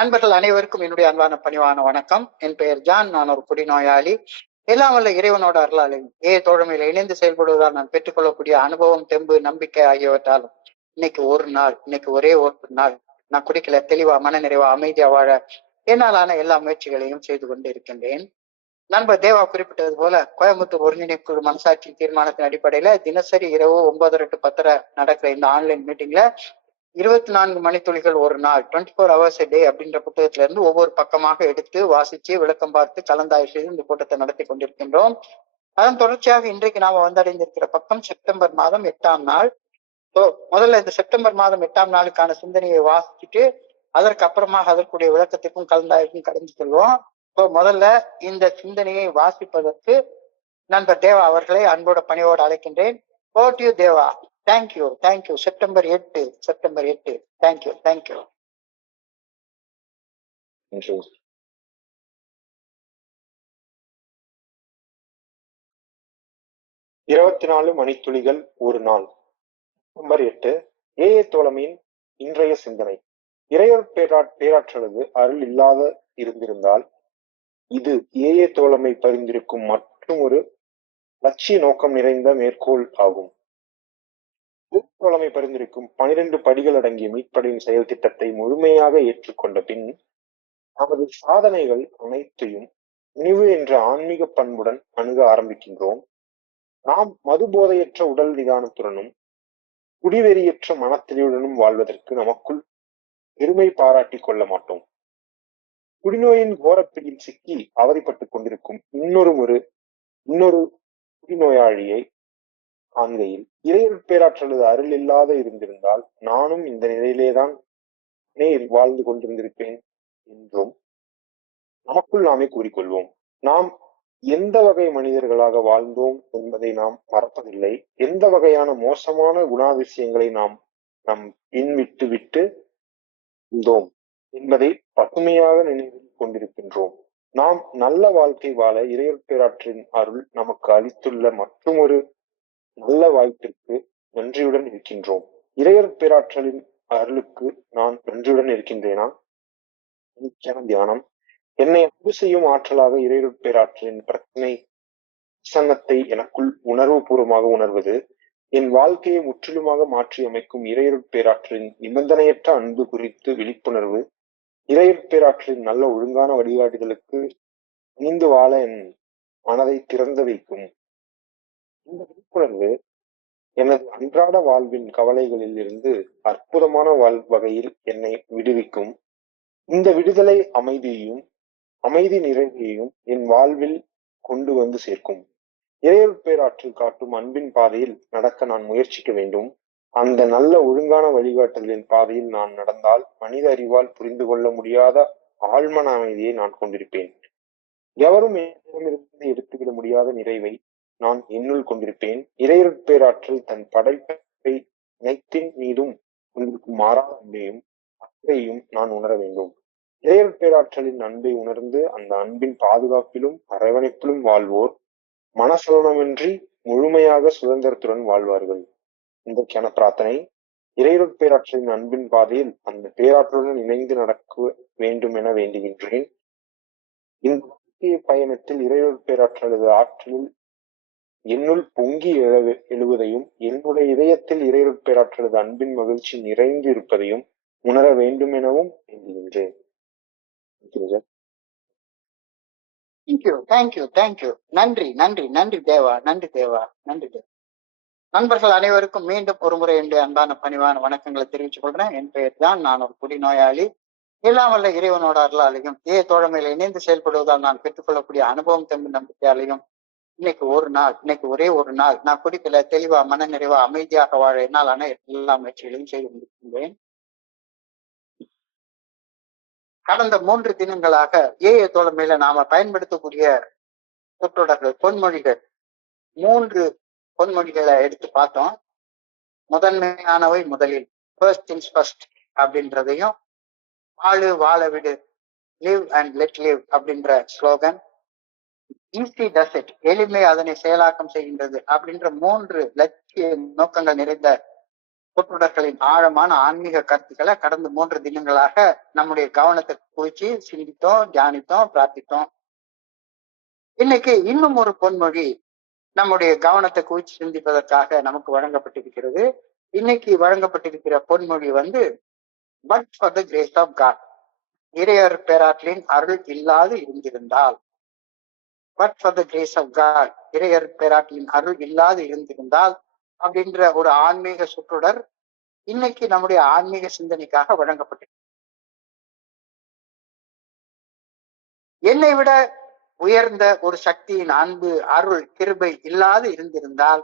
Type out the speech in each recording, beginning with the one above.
நண்பர்கள் அனைவருக்கும் என்னுடைய அன்பான பணிவான வணக்கம். என் பெயர் ஜான். நான் ஒரு குடிநோயாளி. எல்லாம் வல்ல இறைவனோட அருளாலையும் தோழமையில இணைந்து செயல்படுவதால் நான் பெற்றுக்கொள்ளக்கூடிய அனுபவம், தெம்பு, நம்பிக்கை ஆகியவற்றாலும் இன்னைக்கு ஒரே ஒரு நாள் நான் குடிக்கல, தெளிவா, மன நிறைவா, அமைதியா வாழ என்னாலான எல்லா முயற்சிகளையும் செய்து கொண்டு இருக்கின்றேன். நண்பர் தேவா குறிப்பிட்டது போல கோயம்புத்தூர் ஒருங்கிணைப்பு மனசாட்சி தீர்மானத்தின் அடிப்படையில தினசரி இரவு 9:30 to 10:30 நடக்கிற இந்த ஆன்லைன் மீட்டிங்ல 24 மணித்துளிகள் ஒரு நாள், 24 hours a day அப்படின்ற புத்தகத்துல இருந்து ஒவ்வொரு பக்கமாக எடுத்து வாசிச்சு விளக்கம் பார்த்து கலந்தாய்வு செய்து இந்த கூட்டத்தை நடத்தி கொண்டிருக்கின்றோம். அதன் தொடர்ச்சியாக இன்றைக்கு நாம வந்தடைந்திருக்கிற பக்கம் செப்டம்பர் மாதம் 8ஆம் நாள். முதல்ல இந்த செப்டம்பர் மாதம் 8ஆம் நாளுக்கான சிந்தனையை வாசிச்சுட்டு அதற்கு அப்புறமாக அதற்குரிய விளக்கத்திற்கும் கலந்தாய்வுக்கும் கடந்து செல்வோம். முதல்ல இந்த சிந்தனையை வாசிப்பதற்கு நண்பர் தேவா அவர்களை அன்போட பணியோடு அழைக்கின்றேன். ஓட் யூ தேவா. தேங்க்யூ. செப்டம்பர் 8. தேங்க்யூ. 24 மணித்துளிகள் ஒரு நாள். செப்டம்பர் 8. தோழமையின் இன்றைய சிந்தனை. இறையொரு பேராற்றலது அருள் இல்லாத இருந்திருந்தால் இது தோழமை பரிந்திருக்கும் மற்றும் ஒரு லட்சிய நோக்கம் நிறைந்த மேற்கோள் ஆகும். தோழமை பரிந்துரைக்கும் 12 படிகள் அடங்கிய மீட்படையின் செயல் திட்டத்தை முழுமையாக ஏற்றுக்கொண்ட பின் நமது சாதனைகள் அனைத்தையும் நினைவு என்ற ஆன்மீக பண்புடன் அணுக ஆரம்பிக்கின்றோம். நாம் மதுபோதையற்ற உடல் நிதானத்துடனும் குடிவெறியற்ற மனத்தெளிவுடனும் வாழ்வதற்கு நமக்குள் பெருமை பாராட்டிக் கொள்ள மாட்டோம். குடிநோயின் கோரப்பிடியில் சிக்கி அவதிப்பட்டுக் கொண்டிருக்கும் இன்னொரு குடிநோயாளியை காண்கையில் இறையொரு பேராற்றலது அருள் இல்லாத இருந்திருந்தால் நானும் இந்த நிலையிலேதான் வாழ்ந்து கொண்டிருந்திருப்பேன் என்றும் நமக்குள் நாமே கூறிக்கொள்வோம். நாம் எந்த வகை மனிதர்களாக வாழ்ந்தோம் என்பதை நாம் மறப்பதில்லை. எந்த வகையான மோசமான குணாதிசயங்களை நாம் நம் விட்டு இருந்தோம் என்பதை பசுமையாக நினைவில் கொண்டிருக்கின்றோம். நாம் நல்ல வாழ்க்கை வாழ இறையொரு பேராற்றின் அருள் நமக்கு அளித்துள்ள மற்றும் ஒரு நல்ல வாய்ப்பிற்கு நன்றியுடன் இருக்கின்றோம். இறையொரு பேராற்றலின் அருளுக்கு நான் நன்றியுடன் இருக்கின்றேனா? தியானம். என்னை அன்பு செய்யும் ஆற்றலாக இறையொரு பேராற்றலின் பிரசன்னத்தை எனக்குள் உணர்வு பூர்வமாக உணர்வது, என் வாழ்க்கையை முற்றிலுமாக மாற்றி அமைக்கும் இறையொரு பேராற்றலின் நிபந்தனையற்ற அன்பு குறித்து விழிப்புணர்வு, இறையொரு பேராற்றலின் நல்ல ஒழுங்கான வழிகாட்டுதலுக்கு அணிந்து வாழ என் மனதை திறந்து வைக்கும். இந்த விழிப்புணர்வு எனது அன்றாட வாழ்வின் கவலைகளில் இருந்து அற்புதமான வகையில் என்னை விடுவிக்கும். இந்த விடுதலை அமைதி நிறைவையும் என் வாழ்வில் கொண்டு வந்து சேர்க்கும். இறையொரு பேராற்றல் காட்டும் அன்பின் பாதையில் நடக்க நான் முயற்சிக்க வேண்டும். அந்த நல்ல ஒழுங்கான வழிகாட்டுதலின் பாதையில் நான் நடந்தால் மனித அறிவால் புரிந்து கொள்ள முடியாத ஆழ்மன அமைதியை நான் கொண்டிருப்பேன். எவரும் என்னிடமிருந்து எடுத்துவிட முடியாத நிறைவை நான் என்னுள் கொண்டிருப்பேன். இறையொரு பேராற்றல் தன் படைப்பை அனைத்தின் மீதும் கொண்டிருக்கும் மாறாத அன்பையும் அக்கறையும் நான் உணர வேண்டும். இறையொரு பேராற்றலின் அன்பை உணர்ந்து அந்த அன்பின் பாதுகாப்பிலும் அரவணைப்பிலும் வாழ்வோர் மனசலனமின்றி முழுமையாக சுதந்திரத்துடன் வாழ்வார்கள். இதற்கான பிரார்த்தனை. இறையொரு பேராற்றலின் அன்பின் பாதையில் அந்த பேராற்றலுடன் இணைந்து நடக்க வேண்டும் என வேண்டுகின்றேன். இந்த பயணத்தில் இறையொரு பேராற்றலது ஆற்றலில் என்னுள் பொங்கி எழுவதையும் என்னுடைய இதயத்தில் இறையொரு பேராற்றலது அன்பின் மகிழ்ச்சி நிறைந்து இருப்பதையும் உணர வேண்டும் எனவும் வேண்டுகின்றேன். தேங்க்யூ. நன்றி தேவா. நண்பர்கள் அனைவருக்கும் மீண்டும் ஒரு முறை என்னுடைய அன்பான பணிவான வணக்கங்களை தெரிவித்துக் கொள்றேன். என் பெயர் தான். நான் ஒரு குடிநோயாளி. எல்லாம் வல்ல இறைவனோட அருளாலையும் தோழமையில இணைந்து செயல்படுவதால் நான் பெற்றுக்கொள்ளக்கூடிய அனுபவம், தெம்பு, நம்பிக்கையாலையும் இன்னைக்கு ஒரே ஒரு நாள் நான் குடிக்கல, தெளிவா, மன நிறைவா, அமைதியாக வாழ என்னாலான எல்லா முயற்சிகளையும் செய்து கொண்டிருக்கின்றேன். கடந்த 3 தினங்களாக தோழமையில நாம பயன்படுத்தக்கூடிய சொற்றொடர்கள், பொன்மொழிகள், 3 பொன்மொழிகளை எடுத்து பார்த்தோம். முதன்மையானவை முதலில், ஃபர்ஸ்ட் திங்ஸ் ஃபர்ஸ்ட் அப்படின்றதையும், வாழ விடு, லிவ் அண்ட் லெட் லிவ் அப்படின்ற ஸ்லோகன், ஈஸி டஸ் இட், எளிமை அதனை செயலாக்கம் செய்கின்றது அப்படின்ற 3 லட்சிய நோக்கங்கள் நிறைந்த சொற்றொடர்களின் ஆழமான ஆன்மீக கருத்துக்களை கடந்த 3 தினங்களாக நம்முடைய கவனத்திற்கு குவிச்சு சிந்தித்தோம், தியானித்தோம், பிரார்த்தித்தோம். இன்னைக்கு இன்னும் ஒரு பொன்மொழி நம்முடைய கவனத்தை குவிச்சு சிந்திப்பதற்காக நமக்கு வழங்கப்பட்டிருக்கிறது. இன்னைக்கு வழங்கப்பட்டிருக்கிற பொன்மொழி வந்து but for the grace of God, இறையர் பேராற்றலின் அருள் இல்லாது இருந்திருந்தால். But for the grace of God, இறையர் பேராற்றலின் அருள் இல்லாது இருந்திருந்தால் அப்படின்ற ஒரு ஆன்மீக சுற்றுடர் இன்னைக்கு நம்முடைய ஆன்மீக சிந்தனைக்காக வழங்கப்பட்டிருக்கு. என்னை விட உயர்ந்த ஒரு சக்தியின் அன்பு, அருள், கிருபை இல்லாது இருந்திருந்தால்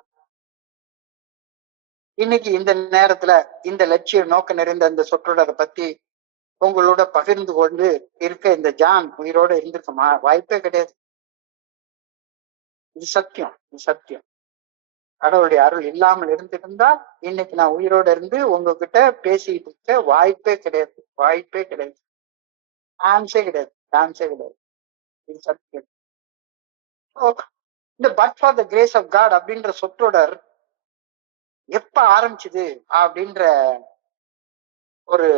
இன்னைக்கு இந்த நேரத்துல இந்த லட்சிய நோக்க நிறைந்த இந்த சொற்றொடரை பத்தி உங்களோட பகிர்ந்து கொண்டு இருக்க இந்த ஜான் உயிரோட இருந்திருக்குமா? வாய்ப்பே கிடையாது. இது சத்தியம், இது சத்தியம். கடவுளுடைய அருள் இல்லாமல் இருந்திருந்தால் இன்னைக்கு நான் உயிரோட இருந்து உங்ககிட்ட பேசிட்டு இருக்க வாய்ப்பே கிடையாது, வாய்ப்பே கிடையாது, சான்ஸே கிடையாது, சான்ஸே கிடையாது. இது சத்தியம். இந்த but for the grace of God அப்படின்ற சொற்றொடர் எப்ப ஆரம்பிச்சுது அப்படின்ற ஒரு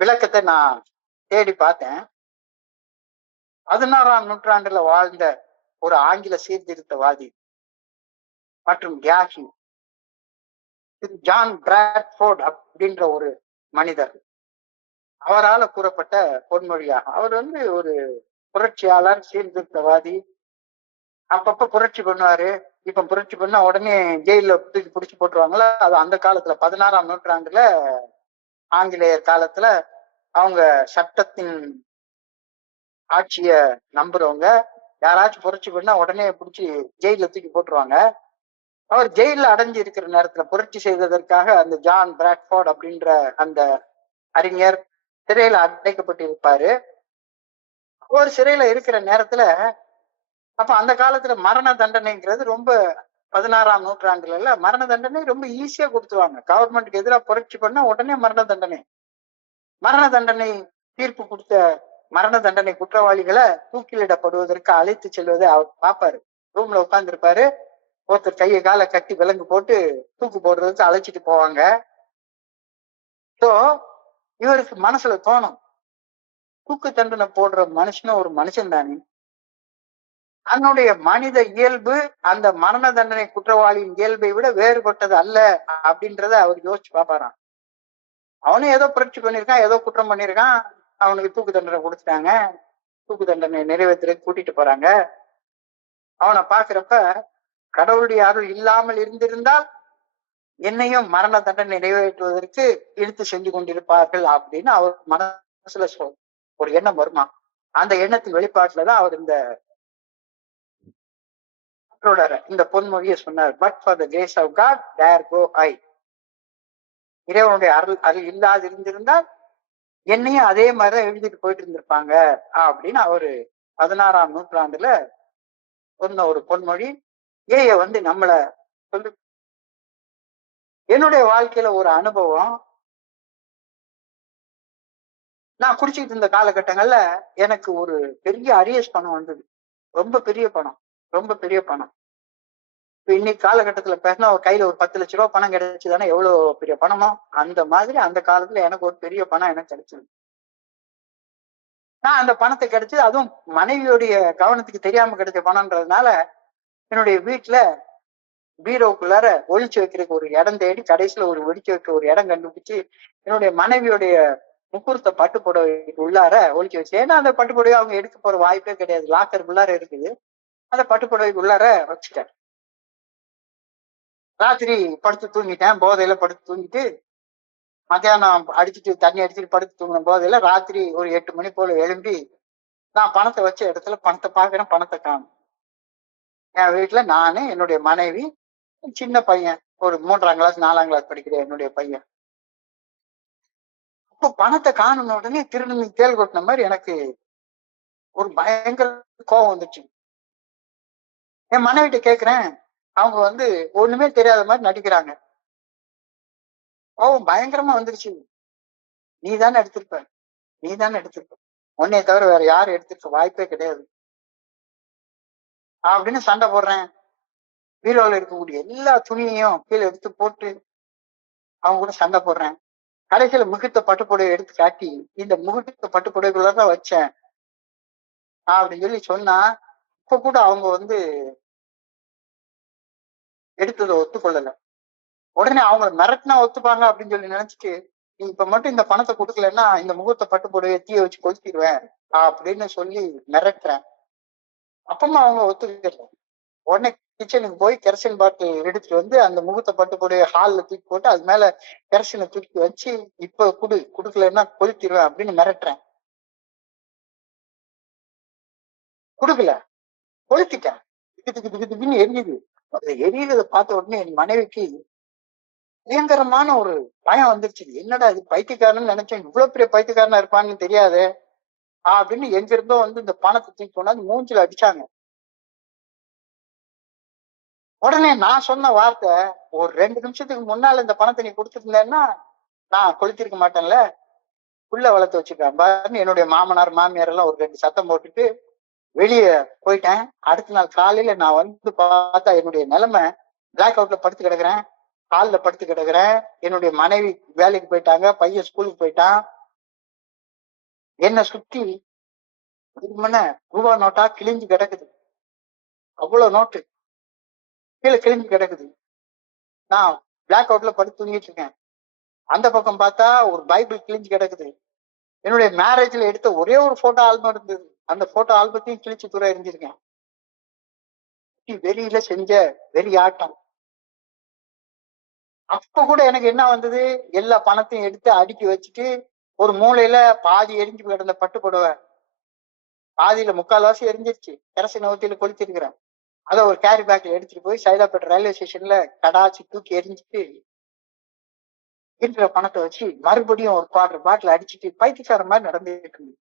விளக்கத்தை நான் தேடி பார்த்தேன். 16ஆம் நூற்றாண்டுல வாழ்ந்த ஒரு ஆங்கில சீர்திருத்தவாதி மற்றும் தியாகி திரு ஜான் பிராட்ஃபோர்ட் அப்படின்ற ஒரு மனிதர், அவரால் கூறப்பட்ட பொன்மொழியாக. அவர் வந்து ஒரு புரட்சியாளர், சீர்திருத்தவாதி. அப்பப்ப புரட்சி பண்ணுவாரு. இப்ப புரட்சி பண்ணா உடனே ஜெயில தூக்கி பிடிச்சு போட்டுருவாங்களா, அது அந்த காலத்துல 16ஆம் நூற்றாண்டுல ஆங்கிலேயர் காலத்துல அவங்க சட்டத்தின் ஆட்சிய நம்புறவங்க யாராச்சும் புரட்சி பண்ணா உடனே பிடிச்சி ஜெயில தூக்கி போட்டுருவாங்க. அவர் ஜெயில அடைஞ்சு இருக்கிற நேரத்துல புரட்சி செய்ததற்காக அந்த ஜான் பிராட்ஃபோர்ட் அப்படின்ற அந்த அறிஞர் சிறையில அடைக்கப்பட்டு இருப்பாரு. ஒரு சிறையில இருக்கிற நேரத்துல அப்ப அந்த காலத்துல மரண தண்டனைங்கிறது ரொம்ப 16ஆம் நூற்றாண்டுல மரண தண்டனை ரொம்ப ஈஸியா கொடுத்துருவாங்க. கவர்மெண்ட்டுக்கு எதிராக புரட்சி பண்ணா உடனே மரண தண்டனை. மரண தண்டனை தீர்ப்பு கொடுத்த மரண தண்டனை குற்றவாளிகளை தூக்கிலிடப்படுவதற்கு அழைத்து செல்வதை அவர் பார்ப்பாரு. ரூம்ல உட்கார்ந்து இருப்பாரு. ஒருத்தர் கையை காலை கட்டி விலங்கு போட்டு தூக்கு போடுறதுக்கு அழைச்சிட்டு போவாங்க. சோ இவருக்கு மனசுல தோணும், தூக்கு தண்டனை போடுற மனுஷனும் ஒரு மனுஷன் தானே, அதனுடைய மனித இயல்பு அந்த மரண தண்டனை குற்றவாளியின் இயல்பை விட வேறுபட்டது அல்ல அப்படின்றத அவர் யோசிச்சு பாப்பாராம். அவனும் ஏதோ புரட்சி பண்ணிருக்கான், ஏதோ குற்றம் பண்ணிருக்கான், அவனுக்கு தூக்கு தண்டனை கொடுத்துட்டாங்க, தூக்கு தண்டனை நிறைவேற்றுறதுக்கு கூட்டிட்டு போறாங்க. அவனை பாக்குறப்ப கடவுளுடைய அருள் இல்லாமல் இருந்திருந்தால் என்னையும் மரண தண்டனை நிறைவேற்றுவதற்கு இழுத்து செஞ்சு கொண்டிருப்பார்கள் அப்படின்னு அவர் மனசுல ஒரு எண்ணம் வருமா. அந்த எண்ணத்தின் வெளிப்பாட்டுலதான் அவர் இந்த பொன்மொழியை சொன்னார். But for the grace of God there go I, இறைவனுடைய அருள் இல்லாது இருந்திருந்தால் என்னையும் அதே மாதிரிதான் எழுதிட்டு போயிட்டு இருந்திருப்பாங்க அப்படின்னு அவரு 16ஆம் நூற்றாண்டுல சொன்ன ஒரு பொன்மொழி ஏய வந்து நம்மள சொல்லு. என்னுடைய வாழ்க்கையில ஒரு அனுபவம், நான் குடிச்சிட்டு இருந்த காலகட்டங்கள்ல எனக்கு ஒரு பெரிய அரியஸ் பணம் வந்தது. ரொம்ப பெரிய பணம், ரொம்ப பெரிய பணம். இப்ப இன்னைக்கு காலகட்டத்துல பேசினா ஒரு கையில ஒரு 10 லட்ச ரூபாய் பணம் கிடைச்சுதானே எவ்வளவு பெரிய பணமோ, அந்த மாதிரி அந்த காலத்துல எனக்கு ஒரு பெரிய பணம் எனக்கு கிடைச்சது. நான் அந்த பணத்தை கிடைச்சது, அதுவும் மனைவியுடைய கவனத்துக்கு தெரியாம கிடைச்ச பணம்ன்றதுனால என்னுடைய வீட்டுல பீரோக்குள்ளார ஒழிச்சு வைக்கிறதுக்கு ஒரு இடம் தேடி கடைசியில ஒரு ஒழிச்சு வைக்க ஒரு இடம் கண்டுபிடிச்சு என்னுடைய மனைவியுடைய முகூர்த்த பட்டு புடவைக்கு உள்ளார ஒழிச்சு வச்சு. ஏன்னா அந்த பட்டு புடவை அவங்க எடுக்க போற வாய்ப்பே கிடையாது, லாக்கருக்கு உள்ளார இருக்குது. அந்த பட்டு புடவைக்கு உள்ளார வச்சுட்டேன். ராத்திரி படுத்து தூங்கிட்டேன், போதையில படுத்து தூங்கிட்டு மத்தியானம் அடிச்சுட்டு தண்ணி அடிச்சுட்டு படுத்து தூங்கின போதையில ராத்திரி ஒரு 8 மணி போல எழும்பி நான் பணத்தை வச்ச இடத்துல பணத்தை பாக்குறேன், பணத்தை காணும். என் வீட்டுல நானு, என்னுடைய மனைவி, சின்ன பையன், ஒரு 3ஆம் கிளாஸ் 4ஆம் கிளாஸ் படிக்கிற என்னுடைய பையன். அப்போ பணத்தை காணுன உடனே திருநெல்வேலி தேல் கொட்டின மாதிரி எனக்கு ஒரு பயங்கர கோபம் வந்துச்சு. என் மனைவிட்ட கேக்குறேன், அவங்க வந்து ஒண்ணுமே தெரியாத மாதிரி நடிக்கிறாங்க. கோபம் பயங்கரமா வந்துருச்சு. நீ தானே எடுத்திருப்ப, நீ தானே எடுத்திருப்ப, உன்னைய தவிர வேற யாரும் எடுத்திருக்க வாய்ப்பே கிடையாது அப்படின்னு சண்டை போடுறேன். பீரோல இருக்கக்கூடிய எல்லா துணியையும் கீழே எடுத்து போட்டு அவங்க கூட சண்டை போடுறேன். கடைசியில முகூர்த்த பட்டுப்புடவை எடுத்து காட்டி, இந்த முகூர்த்த பட்டுப்புடவைக்குள்ளதான் வச்சேன் அப்படின்னு சொல்லி சொன்னா, இப்ப கூட அவங்க எடுத்ததை ஒத்துக்கொள்ளல. உடனே அவங்க மிரட்டினா ஒத்துப்பாங்க அப்படின்னு சொல்லி நினைச்சிட்டு, நீ இப்ப மட்டும் இந்த பணத்தை கொடுக்கலன்னா இந்த முகூர்த்த பட்டுப்புடவையை தீய வச்சு கொளுத்திடுவேன் அப்படின்னு சொல்லி மிரட்டுறேன். அப்பமா அவங்க ஒத்துக்கல. உடனே கிச்சனுக்கு போய் கெரசின் பாட்டில் எடுத்துட்டு வந்து அந்த முகூர்த்த பட்டுப்புடவைய ஹால்ல தூக்கி போட்டு அது மேல கெரசினை தூக்கி வச்சு, இப்ப குடுக்கலன்னா கொளுத்திடுவேன் அப்படின்னு மிரட்டுறேன். குடுக்கல, கொளுத்திட்டேன். திக்கு எரியுது. அது எரியுறதை பார்த்த உடனே என் மனைவிக்கு பயங்கரமான ஒரு பயம் வந்துருச்சு. என்னடா இது, பைத்தியக்காரன்னு நினைச்சேன், இவ்வளவு பெரிய பைத்தியக்காரனா இருப்பான்னு தெரியாது அப்படின்னு எங்க இருந்தோ இந்த பணத்தை தூக்கி கொண்டாந்து மூஞ்சில அடிச்சாங்க. உடனே நான் சொன்ன வார்த்தை, ஒரு 2 நிமிஷத்துக்கு முன்னால இந்த பணத்தை நீ கொடுத்துருந்தேன்னா நான் கொளுத்திருக்க மாட்டேன்ல, புள்ள வளர்த்து வச்சிருக்கேன் பாருன்னு என்னுடைய மாமனார் மாமியார் எல்லாம் ஒரு 2 சத்தம் போட்டுட்டு வெளியே போயிட்டேன். அடுத்த நாள் காலையில நான் பார்த்தா என்னுடைய நிலைமை, பிளாக் அவுட்ல படுத்து கிடக்குறேன், காலில் படுத்து கிடக்குறேன். என்னுடைய மனைவி வேலைக்கு போயிட்டாங்க, பையன் ஸ்கூலுக்கு போயிட்டான். என்னை சுத்தி ரூபா நோட்டா கிழிஞ்சு கிடக்குது. அவ்வளவு நோட்டு கீழே கிழிஞ்சு கிடக்குது. நான் பிளாக் அவுட்ல படுத்து தூங்கிட்டு இருக்கேன். அந்த பக்கம் பார்த்தா ஒரு பைபிள் கிழிஞ்சு கிடக்குது. என்னுடைய மேரேஜ்ல எடுத்த ஒரே ஒரு போட்டோ ஆல்பம் இருந்தது. அந்த போட்டோ ஆல்பத்தையும் கிழிச்சு தூர எரிஞ்சிருக்கேன். வெளியில செஞ்ச வெறி ஆட்டம். அப்ப கூட எனக்கு என்ன வந்தது, எல்லா பணத்தையும் எடுத்து அடுக்கி வச்சுட்டு ஒரு மூலையில பாதி எரிஞ்சு கிடந்த பட்டு புடவை, பாதியில 3/4 எரிஞ்சிருச்சு, கெரசின் ஊத்தியில கொளுத்திருக்கிறேன். அதை ஒரு கேரி பேக்ல எடுத்துட்டு போய் சைதாப்பேட்டை ரயில்வே ஸ்டேஷன்ல கடாச்சி தூக்கி எரிஞ்சிட்டு இருக்கிற பணத்தை வச்சு மறுபடியும் ஒரு பாட்டில் அடிச்சுட்டு பைத்தியக்கார மாதிரி நடந்துட்டு இருந்தது.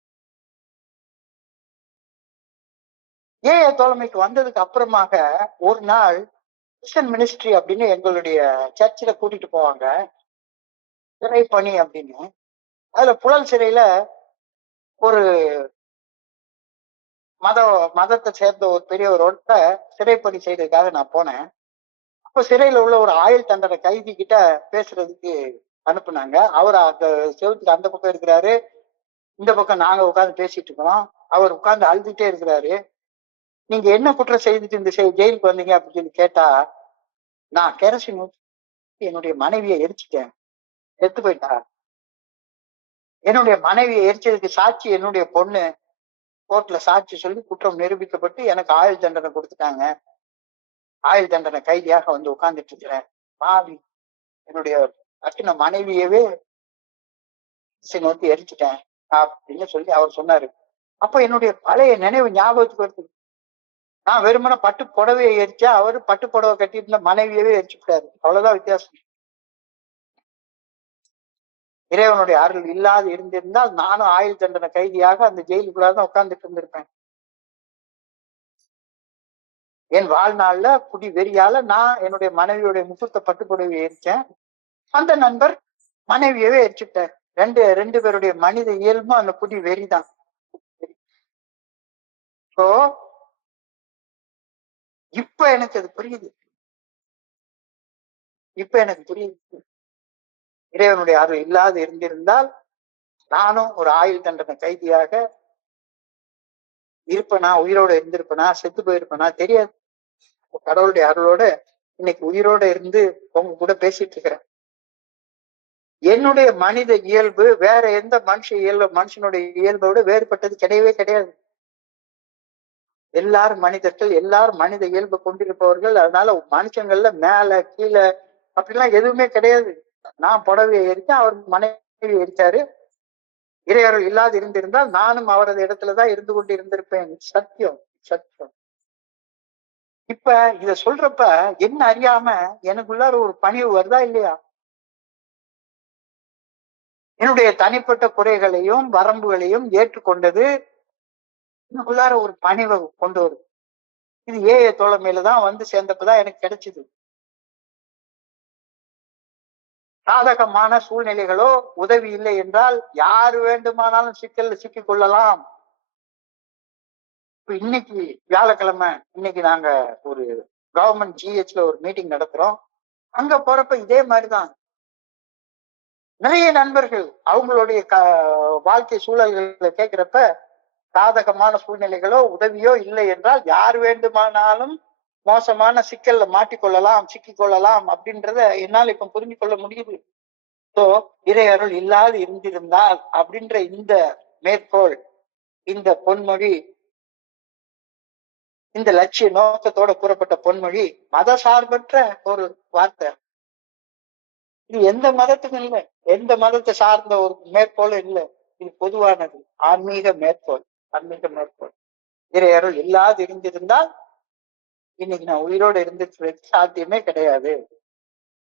தோழமைக்கு வந்ததுக்கு அப்புறமாக ஒரு நாள் கிறிஸ்டியன் மினிஸ்ட்ரி அப்படின்னு எங்களுடைய சர்ச்சில கூட்டிட்டு போவாங்க, சிறை பணி அப்படின்னு. அதுல புழல் சிறையில ஒரு மதத்தை சேர்ந்த ஒரு பெரியவரோட சிறைப்பணி செய்யறதுக்காக நான் போனேன். அப்ப சிறையில உள்ள ஒரு ஆயுள் தண்டனை கைதி கிட்ட பேசுறதுக்கு அனுப்புனாங்க. அவர் அந்த செவத்துக்கு அந்த பக்கம் இருக்கிறாரு, இந்த பக்கம் நாங்க உட்காந்து பேசிட்டு இருக்கோம். அவர் உட்கார்ந்து அழுதுட்டே இருக்கிறாரு. நீங்க என்ன குற்றம் செய்துட்டு இந்த ஜெயிலுக்கு வந்தீங்க அப்படின்னு சொல்லி கேட்டா, நான் கெரசின் என்னுடைய மனைவியை எரிச்சிட்டேன், செத்து போயிட்டா. என்னுடைய மனைவியை எரிச்சதுக்கு சாட்சி என்னுடைய பொண்ணு, கோர்ட்ல சாட்சி சொல்லி குற்றம் நிரூபிக்கப்பட்டு எனக்கு ஆயுள் தண்டனை கொடுத்துட்டாங்க. ஆயுள் தண்டனை கைதியாக உட்கார்ந்துட்டு இருக்கிறேன். பாவி, என்னுடைய அக்கின மனைவியவே நோக்கி எரிச்சிட்டேன் அப்படின்னு சொல்லி அவர் சொன்னாரு. அப்ப என்னுடைய பழைய நினைவு ஞாபகத்துக்கு வருது. நான் வெறுமனே பட்டு புடவையை எரிச்சா, அவரு பட்டு புடவை கட்டிட்டு இருந்த மனைவியவே எரிச்சு விட்டாரு. அவ்வளவுதான் வித்தியாசம். இறைவனுடைய அருள் இல்லாது இருந்திருந்தால் நானும் ஆயுள் தண்டனை கைதியாக அந்த ஜெயிலுக்குள்ளாதான் உட்கார்ந்துட்டு இருந்திருப்பேன். என் வாழ்நாள்ல குடி வெறியால நான் என்னுடைய மனைவியுடைய முகூர்த்த பட்டுப்புடவையை எரிச்சேன். அந்த நண்பர் மனைவியவே எரிச்சுட்டார். ரெண்டு பேருடைய மனித இயல்பும் அந்த குடி வெறிதான். இப்ப எனக்கு அது புரியுது. இறைவனுடைய அருள் இல்லாது இருந்திருந்தால் நானும் ஒரு ஆயுள் தண்டனை கைதியாக இருப்பனா, உயிரோட இருந்திருப்பனா, செத்து போயிருப்பனா தெரியாது. கடவுளுடைய அருளோட இன்னைக்கு உயிரோட இருந்து உங்க கூட பேசிட்டு இருக்கிறேன். என்னுடைய மனித இயல்பு வேற எந்த மனுஷனுடைய இயல்பை விட வேறுபட்டது கிடையவே கிடையாது. எல்லாரும் மனிதர்கள், எல்லாரும் மனித இயல்பு கொண்டிருப்பவர்கள். அதனால மனுஷங்கள்ல மேல கீழே அப்படிலாம் எதுவுமே கிடையாது. நான் புடவையை எரிச்சேன், அவர் மனைவி எரிச்சாரு. இறையருள் இல்லாது இருந்திருந்தால் நானும் அவரது இடத்துலதான் இருந்து கொண்டு இருந்திருப்பேன். சத்தியம் சத்தியம். இப்ப இத சொல்றப்ப என்ன அறியாம எனக்குள்ளார ஒரு பணிவு வருதா இல்லையா? என்னுடைய தனிப்பட்ட குறைகளையும் வரம்புகளையும் ஏற்றுக்கொண்டது எனக்குள்ளார ஒரு பணிவை கொண்டு வரும். இது தோழமையிலதான் சேர்ந்தப்பதான் எனக்கு கிடைச்சது. சாதகமான சூழ்நிலைகளோ உதவி இல்லை என்றால் யாரு வேண்டுமானாலும் சிக்கல்ல சிக்கிக் கொள்ளலாம். இப்ப இன்னைக்கு வியாழக்கிழமை, இன்னைக்கு நாங்க ஒரு கவர்மெண்ட் ஜிஹெச்ல ஒரு மீட்டிங் நடத்துறோம். அங்க போறப்ப இதே மாதிரிதான் நிறைய நண்பர்கள் அவங்களுடைய வாழ்க்கை சூழல்களை கேட்கிறப்ப சாதகமான சூழ்நிலைகளோ உதவியோ இல்லை என்றால் யார் வேண்டுமானாலும் மோசமான சிக்கல்ல மாட்டிக்கொள்ளலாம், சிக்கிக்கொள்ளலாம் அப்படின்றத என்னால் இப்ப புரிஞ்சு கொள்ள முடியுது. சோ இறை அருள் இல்லாது இருந்திருந்தால் அப்படின்ற இந்த மேற்கோள், இந்த பொன்மொழி, இந்த லட்சிய நோக்கத்தோட கூறப்பட்ட பொன்மொழி மத சார்பற்ற ஒரு வார்த்தை. இது எந்த மதத்துக்கும் இல்லை, எந்த மதத்தை சார்ந்த ஒரு மேற்கோளும் இல்லை. இது பொதுவானது, ஆன்மீக மேற்கோள், ஆன்மீக மேற்கோள். இறை அருள் இல்லாது இருந்திருந்தால் இன்னைக்கு நான் உயிரோடு இருந்துட்டு சாத்தியமே கிடையாது.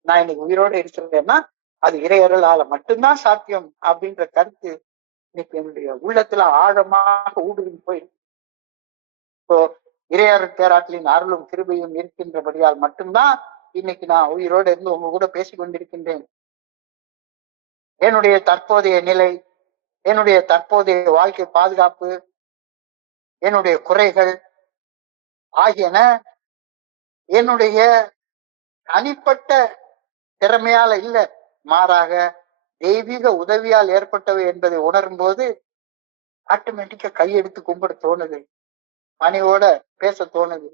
நான் இன்னைக்கு உயிரோடு இருக்கிறேன்னா அது இறை அருளால மட்டும்தான் சாத்தியம் அப்படின்ற கருத்து இன்னைக்கு என்னுடைய உள்ளத்துல ஆழமாக ஊடுருவி போயிருக்கு. இப்போ இறையருள் பேராற்றலின் அருளும் கிருபையும் இருக்கின்றபடியால் மட்டும்தான் இன்னைக்கு நான் உயிரோடு இருந்து உங்க கூட பேசிக் கொண்டிருக்கின்றேன். என்னுடைய தற்போதைய நிலை, என்னுடைய தற்போதைய வாழ்க்கை பாதுகாப்பு, என்னுடைய குறைகள் ஆகியன என்னுடைய தனிப்பட்ட திறமையால இல்ல, மாறாக தெய்வீக உதவியால் ஏற்பட்டவை என்பதை உணரும் போது ஆட்டோமேட்டிக்கா கையெடுத்து கும்பிட தோணுது, பணிவோட பேச தோணுது.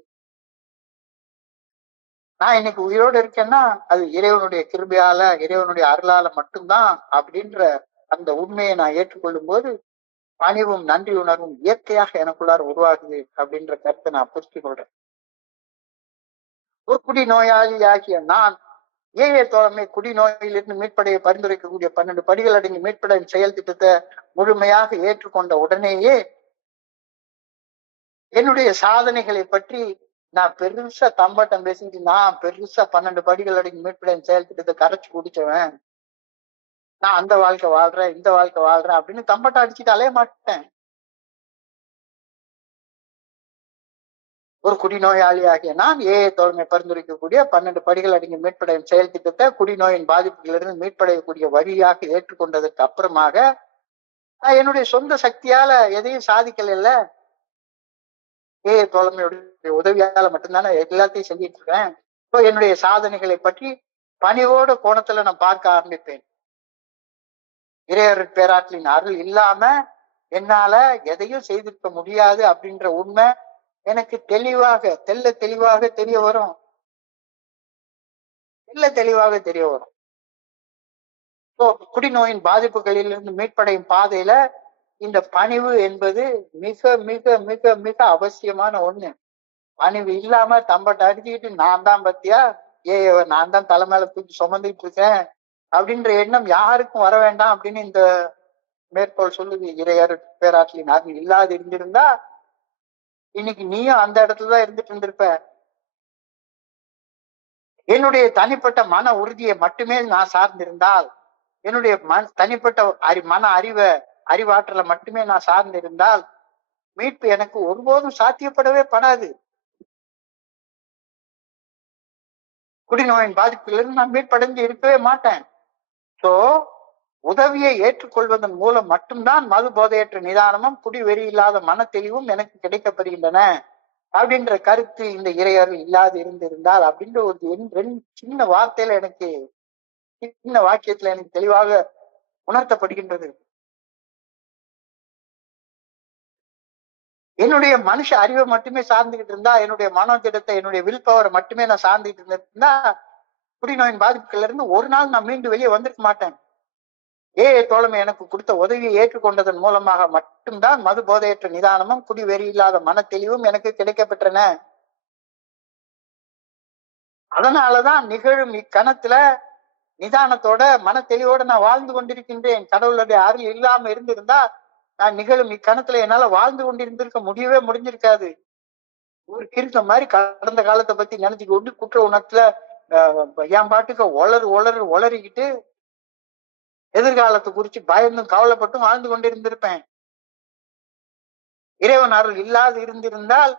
நான் இன்னைக்கு உயிரோடு இருக்கேன்னா அது இறைவனுடைய கிருபையால, இறைவனுடைய அருளால மட்டும்தான் அப்படின்ற அந்த உண்மையை நான் ஏற்றுக்கொள்ளும் போது பணிவும் நன்றி உணர்வும் இயற்கையாக எனக்குள்ளார உருவாகுது அப்படின்ற கருத்தை நான் புரிஞ்சுக் கொள்றேன். ஒரு குடி நோயாளி ஆகிய நான் ஏஏ தோழமை குடிநோயிலிருந்து மீட்படைய பரிந்துரைக்கக்கூடிய 12 படிகள் அடங்கி மீட்படையும் செயல் திட்டத்தை முழுமையாக ஏற்றுக்கொண்ட உடனேயே என்னுடைய சாதனைகளை பற்றி நான் பெருசா தம்பாட்டம் பேசிட்டு, நான் பெருசா 12 படிகள் அடங்கி மீட்படையும் செயல் திட்டத்தை கரைச்சு குடிச்சவன், நான் அந்த வாழ்க்கை வாழ்றேன், இந்த வாழ்க்கை வாழ்றேன் அப்படின்னு தம்பாட்டம் அடிச்சுட்டு அலைய மாட்டேன். ஒரு குடிநோயாளி ஆகிய நான் ஏஏ தோழமை பரிந்துரைக்கக்கூடிய 12 படிகள் அடங்கிய மீட்படையும் செயல் திட்டத்தை குடிநோயின் பாதிப்புகளிலிருந்து மீட்படையக்கூடிய வழியாக ஏற்றுக்கொண்டதற்கு அப்புறமாக நான் என்னுடைய சொந்த சக்தியால எதையும் சாதிக்கல, இல்ல ஏஏ தோழமையுடைய உதவியால மட்டும்தானே எல்லாத்தையும் செஞ்சிட்டு இருக்கேன். இப்போ என்னுடைய சாதனைகளை பற்றி பணிவோட கோணத்துல நான் பார்க்க ஆரம்பிப்பேன். இறையருள் பேராற்றலின் அருள் இல்லாம என்னால எதையும் செய்திருக்க முடியாது அப்படின்ற உண்மை எனக்கு தெல்ல தெளிவாக தெரிய வரும். குடிநோயின் பாதிப்புகளில் இருந்து மீட்படையும் பாதையில இந்த பணிவு என்பது மிக மிக மிக மிக அவசியமான ஒண்ணு. பணிவு இல்லாம தம்பட்டை அடிச்சுக்கிட்டு நான் தான் பத்தியா நான் தான் தலைமையில தூக்கி சுமந்துட்டு இருக்கேன் அப்படின்ற எண்ணம் யாருக்கும் வர வேண்டாம் அப்படின்னு இந்த மேற்கோள் சொல்லுது. இறையருள் பேராற்றலின் அருள் இல்லாது இருந்திருந்தா இன்னைக்கு நீயும் அந்த இடத்துலதான் இருந்துட்டு இருந்திருப்ப. என்னுடைய தனிப்பட்ட மன உறுதியை மட்டுமே நான் சார்ந்திருந்தால், என்னுடைய தனிப்பட்ட மன அறிவாற்றலை மட்டுமே நான் சார்ந்திருந்தால் மீட்பு எனக்கு ஒருபோதும் சாத்தியப்படவே படாது. குடிநோயின் பாதிப்பிலிருந்து நான் மீட்படைந்து இருக்கவே மாட்டேன். சோ உதவியை ஏற்றுக்கொள்வதன் மூலம் மட்டும்தான் மது போதையற்ற நிதானமும் குடி வெறி இல்லாத மன தெளிவும் எனக்கு கிடைக்கப்படுகின்றன அப்படின்ற கருத்து இந்த இறையருள் இல்லாது இருந்திருந்தால் அப்படின்ற ஒரு சின்ன வார்த்தையில எனக்கு, சின்ன வாக்கியத்துல எனக்கு தெளிவாக உணர்த்தப்படுகின்றது. என்னுடைய மனுஷ அறிவை மட்டுமே சார்ந்துகிட்டு இருந்தா, என்னுடைய மனோதிடத்தை, என்னுடைய வில் பவரை மட்டுமே நான் சார்ந்துகிட்டு இருந்தா குடிநோயின் பாதிப்புகள்ல இருந்து ஒரு நாள் நான் மீண்டு வெளியே வந்திருக்க மாட்டேன். ஏஏ தோழமை எனக்கு கொடுத்த உதவியை ஏற்றுக்கொண்டதன் மூலமாக மட்டும்தான் மது போதையற்ற நிதானமும் குடி வெறி இல்லாத மன தெளிவும் எனக்கு கிடைக்கப்பெற்றன. அதனாலதான் நிகழும் இக்கணத்துல நிதானத்தோட மன தெளிவோட நான் வாழ்ந்து கொண்டிருக்கின்றேன். கடவுளுடைய அருள் இல்லாம இருந்திருந்தா நான் நிகழும் இக்கணத்துல என்னால வாழ்ந்து கொண்டிருந்திருக்க முடிஞ்சிருக்காது. ஒரு கிருக்க மாதிரி கடந்த காலத்தை பத்தி நினைச்சு கொண்டு குற்ற உணர்த்துல என் பாட்டுக்கு ஒளறிக்கிட்டு எதிர்காலத்தை குறிச்சு பயந்தும் கவலைப்பட்டும் வாழ்ந்து கொண்டிருந்திருப்பேன். இறைவன் அருள் இல்லாது இருந்திருந்தால்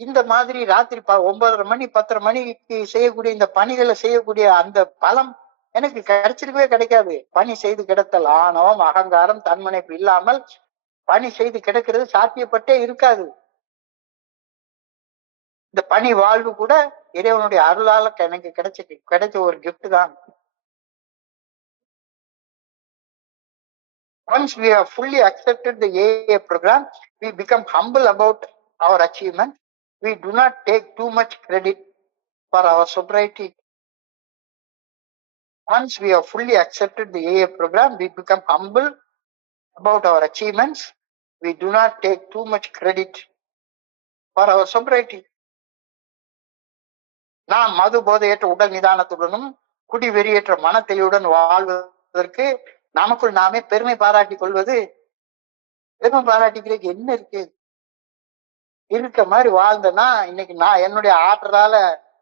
இந்த மாதிரி ராத்திரி 9:30 மணி 10:30 மணிக்கு செய்யக்கூடிய இந்த பணிகளை செய்யக்கூடிய அந்த பலம் எனக்கு கிடைச்சிருக்கவே கிடைக்காது. பணி செய்து கிடத்தல் ஆணவம் அகங்காரம் தன்மனைப்பு இல்லாமல் பணி செய்து கிடக்கிறது சாத்தியப்பட்டே இருக்காது. இந்த பணி வாழ்வு கூட இறைவனுடைய அருளால எனக்கு கிடைச்ச ஒரு கிஃப்ட் தான். Once we have fully accepted the AA program, we become humble about our achievement. We do not take too much credit for our sobriety. Once we have fully accepted the AA program, we become humble about our achievements. We do not take too much credit for our sobriety. நாம் மது போதையற்ற உடல் நிதானத்துடனும் குடி வெறியற்ற மன தெளிவுடன் வாழ்வதற்கு நமக்குள் நாமே பெருமை பாராட்டிக் கொள்வது. பெருமை பாராட்டிக்கிறதுக்கு என்ன இருக்கு? இருக்க மாதிரி வாழ்ந்தேன்னா இன்னைக்கு நான் என்னுடைய ஆற்றலால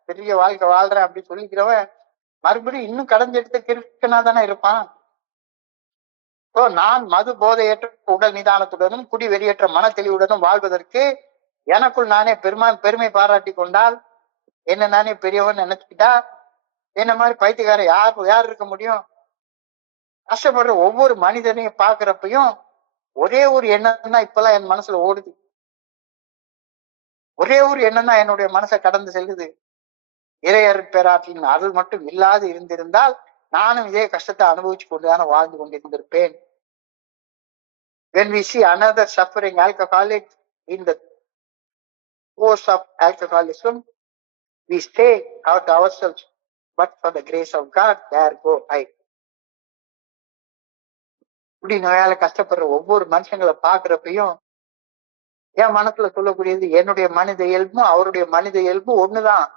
பெரிய வாழ்க்கை வாழ்றேன் அப்படின்னு சொல்லிக்கிறவன் மறுபடியும் இன்னும் கடைஞ்செடுத்து கிறுக்கனா தானே இருப்பான். நான் மது போதையற்ற உடல் நிதானத்துடனும் குடி வெறியற்ற மன தெளிவுடனும் வாழ்வதற்கு எனக்குள் நானே பெருமை பாராட்டி கொண்டால், என்ன நானே பெரியவன் நினைச்சுக்கிட்டா, என்ன மாதிரி பைத்தியக்காரன் யார் இருக்க முடியும்? கஷ்டப்படுற ஒவ்வொரு மனிதனையும் பாக்குறப்பையும் ஒரே ஒரு எண்ணம் தான் இப்பெல்லாம் என் மனசுல ஓடுது. ஒரே ஒரு எண்ணம் தான் என்னுடைய மனசை கடந்து செல்லுது. இறையர் பேராற்றின் அருள் மட்டும் இல்லாது இருந்திருந்தால் நானும் இதே கஷ்டத்தை அனுபவிச்சு கொண்டுதானே வாழ்ந்து கொண்டிருந்திருப்பேன். When we see another suffering alcoholic in the course of alcoholism, we say out to ourselves, but for the grace of God, there go I. குடி நோயால கஷ்டப்படுற ஒவ்வொரு மனுஷங்களை பாக்குறப்பையும் என் மனசுல சொல்லக்கூடியது, என்னுடைய மனித இயல்பும் அவருடைய மனித இயல்பும் ஒண்ணுதான்.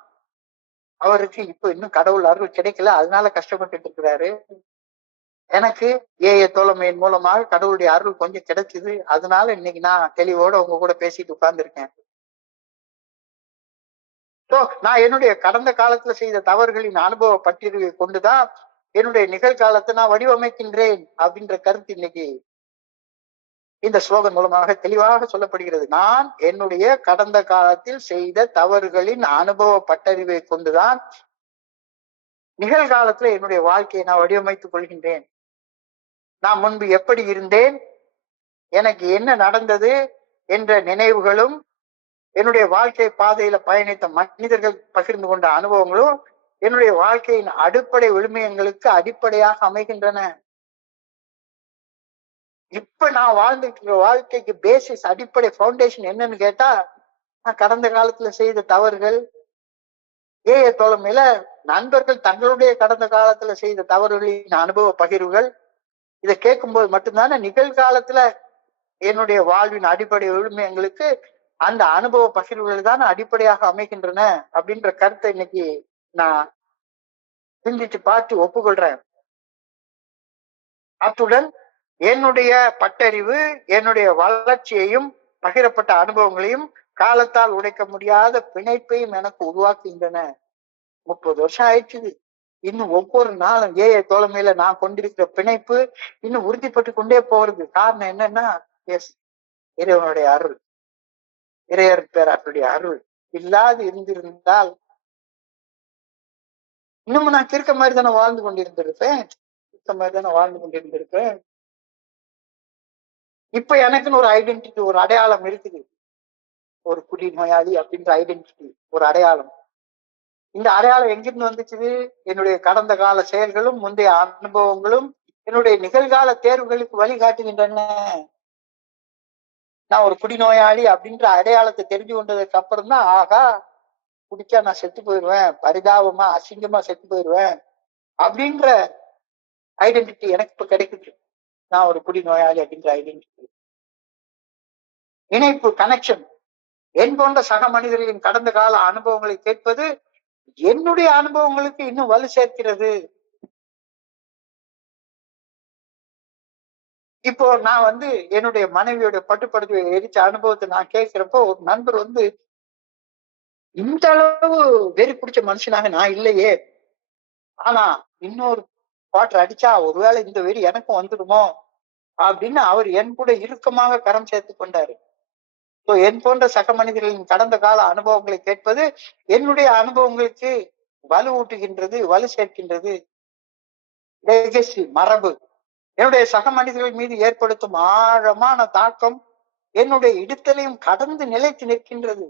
அவருக்கு இப்ப இன்னும் கடவுள் அருள் கிடைக்கல, அதனால கஷ்டப்பட்டுட்டு இருக்கிறாரு. எனக்கு ஏய தோழமையின் மூலமாக கடவுளுடைய அருள் கொஞ்சம் கிடைச்சது, அதனால இன்னைக்கு நான் தெளிவோட உங்க கூட பேசிட்டு உட்கார்ந்து இருக்கேன். நான் என்னுடைய கடந்த காலத்துல செய்த தவறுகளின் அனுபவ பட்டியலை கொண்டுதான் என்னுடைய நிகழ்காலத்தை நான் வடிவமைக்கின்றேன் அப்படின்ற கருத்து இன்னைக்கு இந்த ஸ்லோகன் மூலமாக தெளிவாக சொல்லப்படுகிறது. நான் என்னுடைய கடந்த காலத்தில் செய்த தவறுகளின் அனுபவ பட்டறிவை கொண்டுதான் நிகழ்காலத்துல என்னுடைய வாழ்க்கையை நான் வடிவமைத்துக் கொள்கின்றேன். நான் முன்பு எப்படி இருந்தேன், எனக்கு என்ன நடந்தது என்ற நினைவுகளும், என்னுடைய வாழ்க்கை பாதையில பயணித்த மனிதர்கள் பகிர்ந்து கொண்ட அனுபவங்களும் என்னுடைய வாழ்க்கையின் அடிப்படை விழுமியங்களுக்கு அடிப்படையாக அமைகின்றன. இப்ப நான் வாழ்ந்துட்டு வாழ்க்கைக்கு பேசிஸ், அடிப்படை பவுண்டேஷன் என்னன்னு கேட்டா, நான் கடந்த காலத்துல செய்த தவறுகள், ஏய தோழமையில நண்பர்கள் தங்களுடைய கடந்த காலத்துல செய்த தவறுகளின் அனுபவ பகிர்வுகள், இதை கேட்கும்போது மட்டும்தானே நிகழ்காலத்துல என்னுடைய வாழ்வின் அடிப்படை விழுமியங்களுக்கு அந்த அனுபவ பகிர்வுகள் தான் அடிப்படையாக அமைகின்றன அப்படின்ற கருத்தை இன்னைக்கு நான் சிந்திச்சு பார்த்து ஒப்புக்கொள்றேன். அத்துடன் என்னுடைய பட்டறிவு, என்னுடைய வளர்ச்சியையும் பகிரப்பட்ட அனுபவங்களையும் காலத்தால் உடைக்க முடியாத பிணைப்பையும் எனக்கு உருவாக்குகின்றன. 30 வருஷம் ஆயிடுச்சு. இன்னும் ஒவ்வொரு நாளும் ஏய தோழமையில நான் கொண்டிருக்கிற பிணைப்பு இன்னும் உறுதிப்பட்டு கொண்டே போறது. காரணம் என்னன்னா, இறைவனுடைய அருள், இறையர் பேராற்றுடைய அருள் இல்லாது இருந்திருந்தால் இன்னும் நான் கிறுக்க மாதிரி தானே வாழ்ந்து கொண்டிருந்திருப்பேன். இப்ப எனக்குன்னு ஒரு ஐடென்டிட்டி, ஒரு அடையாளம் இருக்குது. ஒரு குடி நோயாளி அப்படின்ற ஐடென்டிட்டி, ஒரு அடையாளம். இந்த அடையாளம் எங்கிருந்து வந்துச்சு? என்னுடைய கடந்த கால செயல்களும் முந்தைய அனுபவங்களும் என்னுடைய நிகழ்கால தேர்வுகளுக்கு வழிகாட்டுகின்றன. நான் ஒரு குடிநோயாளி அப்படின்ற அடையாளத்தை தெரிஞ்சு கொண்டதுக்கு அப்புறம் தான், ஆகா குடிச்சா நான் செத்து போயிடுவேன், பரிதாபமா அசிங்கமா செத்து போயிடுவேன் அப்படின்ற ஐடென்டிட்டி எனக்கு இப்ப கிடைக்குது. நான் ஒரு குடிநோயாளி அப்படின்ற ஐடென்டிட்டி, இணைப்பு, கனெக்ஷன். என் போன்ற சக மனிதர்களின் கடந்த கால அனுபவங்களை கேட்பது என்னுடைய அனுபவங்களுக்கு இன்னும் வலு சேர்க்கிறது. இப்போ நான் என்னுடைய மனைவியோட பட்டுப்படுத்தி எரிச்ச அனுபவத்தை நான் கேட்கிறப்போ, ஒரு நண்பர் இந்த அளவு வெறி பிடிச்ச மனுஷனாக நான் இல்லையே, ஆனா இன்னொரு குவார்டர் அடிச்சா ஒருவேளை இந்த வெறி எனக்கும் வந்துடுமோ அப்படின்னு அவர் என் கூட இறுக்கமாக கரம் சேர்த்து கொண்டாரு. என் போன்ற சக மனிதர்களின் கடந்த கால அனுபவங்களை கேட்பது என்னுடைய அனுபவங்களுக்கு வலு ஊட்டுகின்றது, வலு சேர்க்கின்றது. மரபு என்னுடைய சக மனிதர்கள் மீது ஏற்படுத்தும் ஆழமான தாக்கம் என்னுடைய இடுத்தலையும் கடந்து நிலைத்து நிற்கின்றது.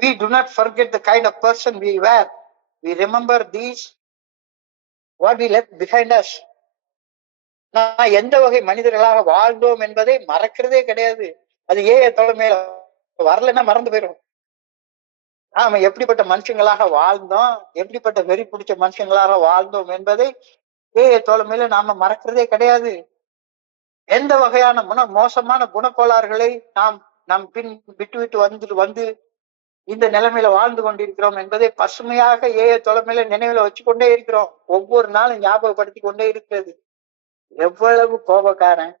We do not forget the kind of person we were. We remember these what we left behind us. நான் எந்த வகை மனிதர்களாக வாழ்ந்தோம் என்பதை மறக்கிறதே கிடையாது. அது தலைமையில வரலன்னா மறந்து போயிடும். நாம எப்படிப்பட்ட மனுஷங்களாக வாழ்ந்தோம், எப்படிப்பட்ட வெறி பிடிச்ச மனுஷங்களாக வாழ்ந்தோம் என்பதை தலைமையில நாம மறக்கிறதே கிடையாது. எந்த வகையான மோசமான குணக்கோளாறுகளை நாம் பின் விட்டு வந்து இந்த நிலைமையில வாழ்ந்து கொண்டிருக்கிறோம் என்பதை பசுமையாக தலைமையில நினைவுல வச்சுக்கொண்டே இருக்கிறோம். ஒவ்வொரு நாளும் ஞாபகப்படுத்தி கொண்டே இருக்கிறது. எவ்வளவு கோபக்காரன்,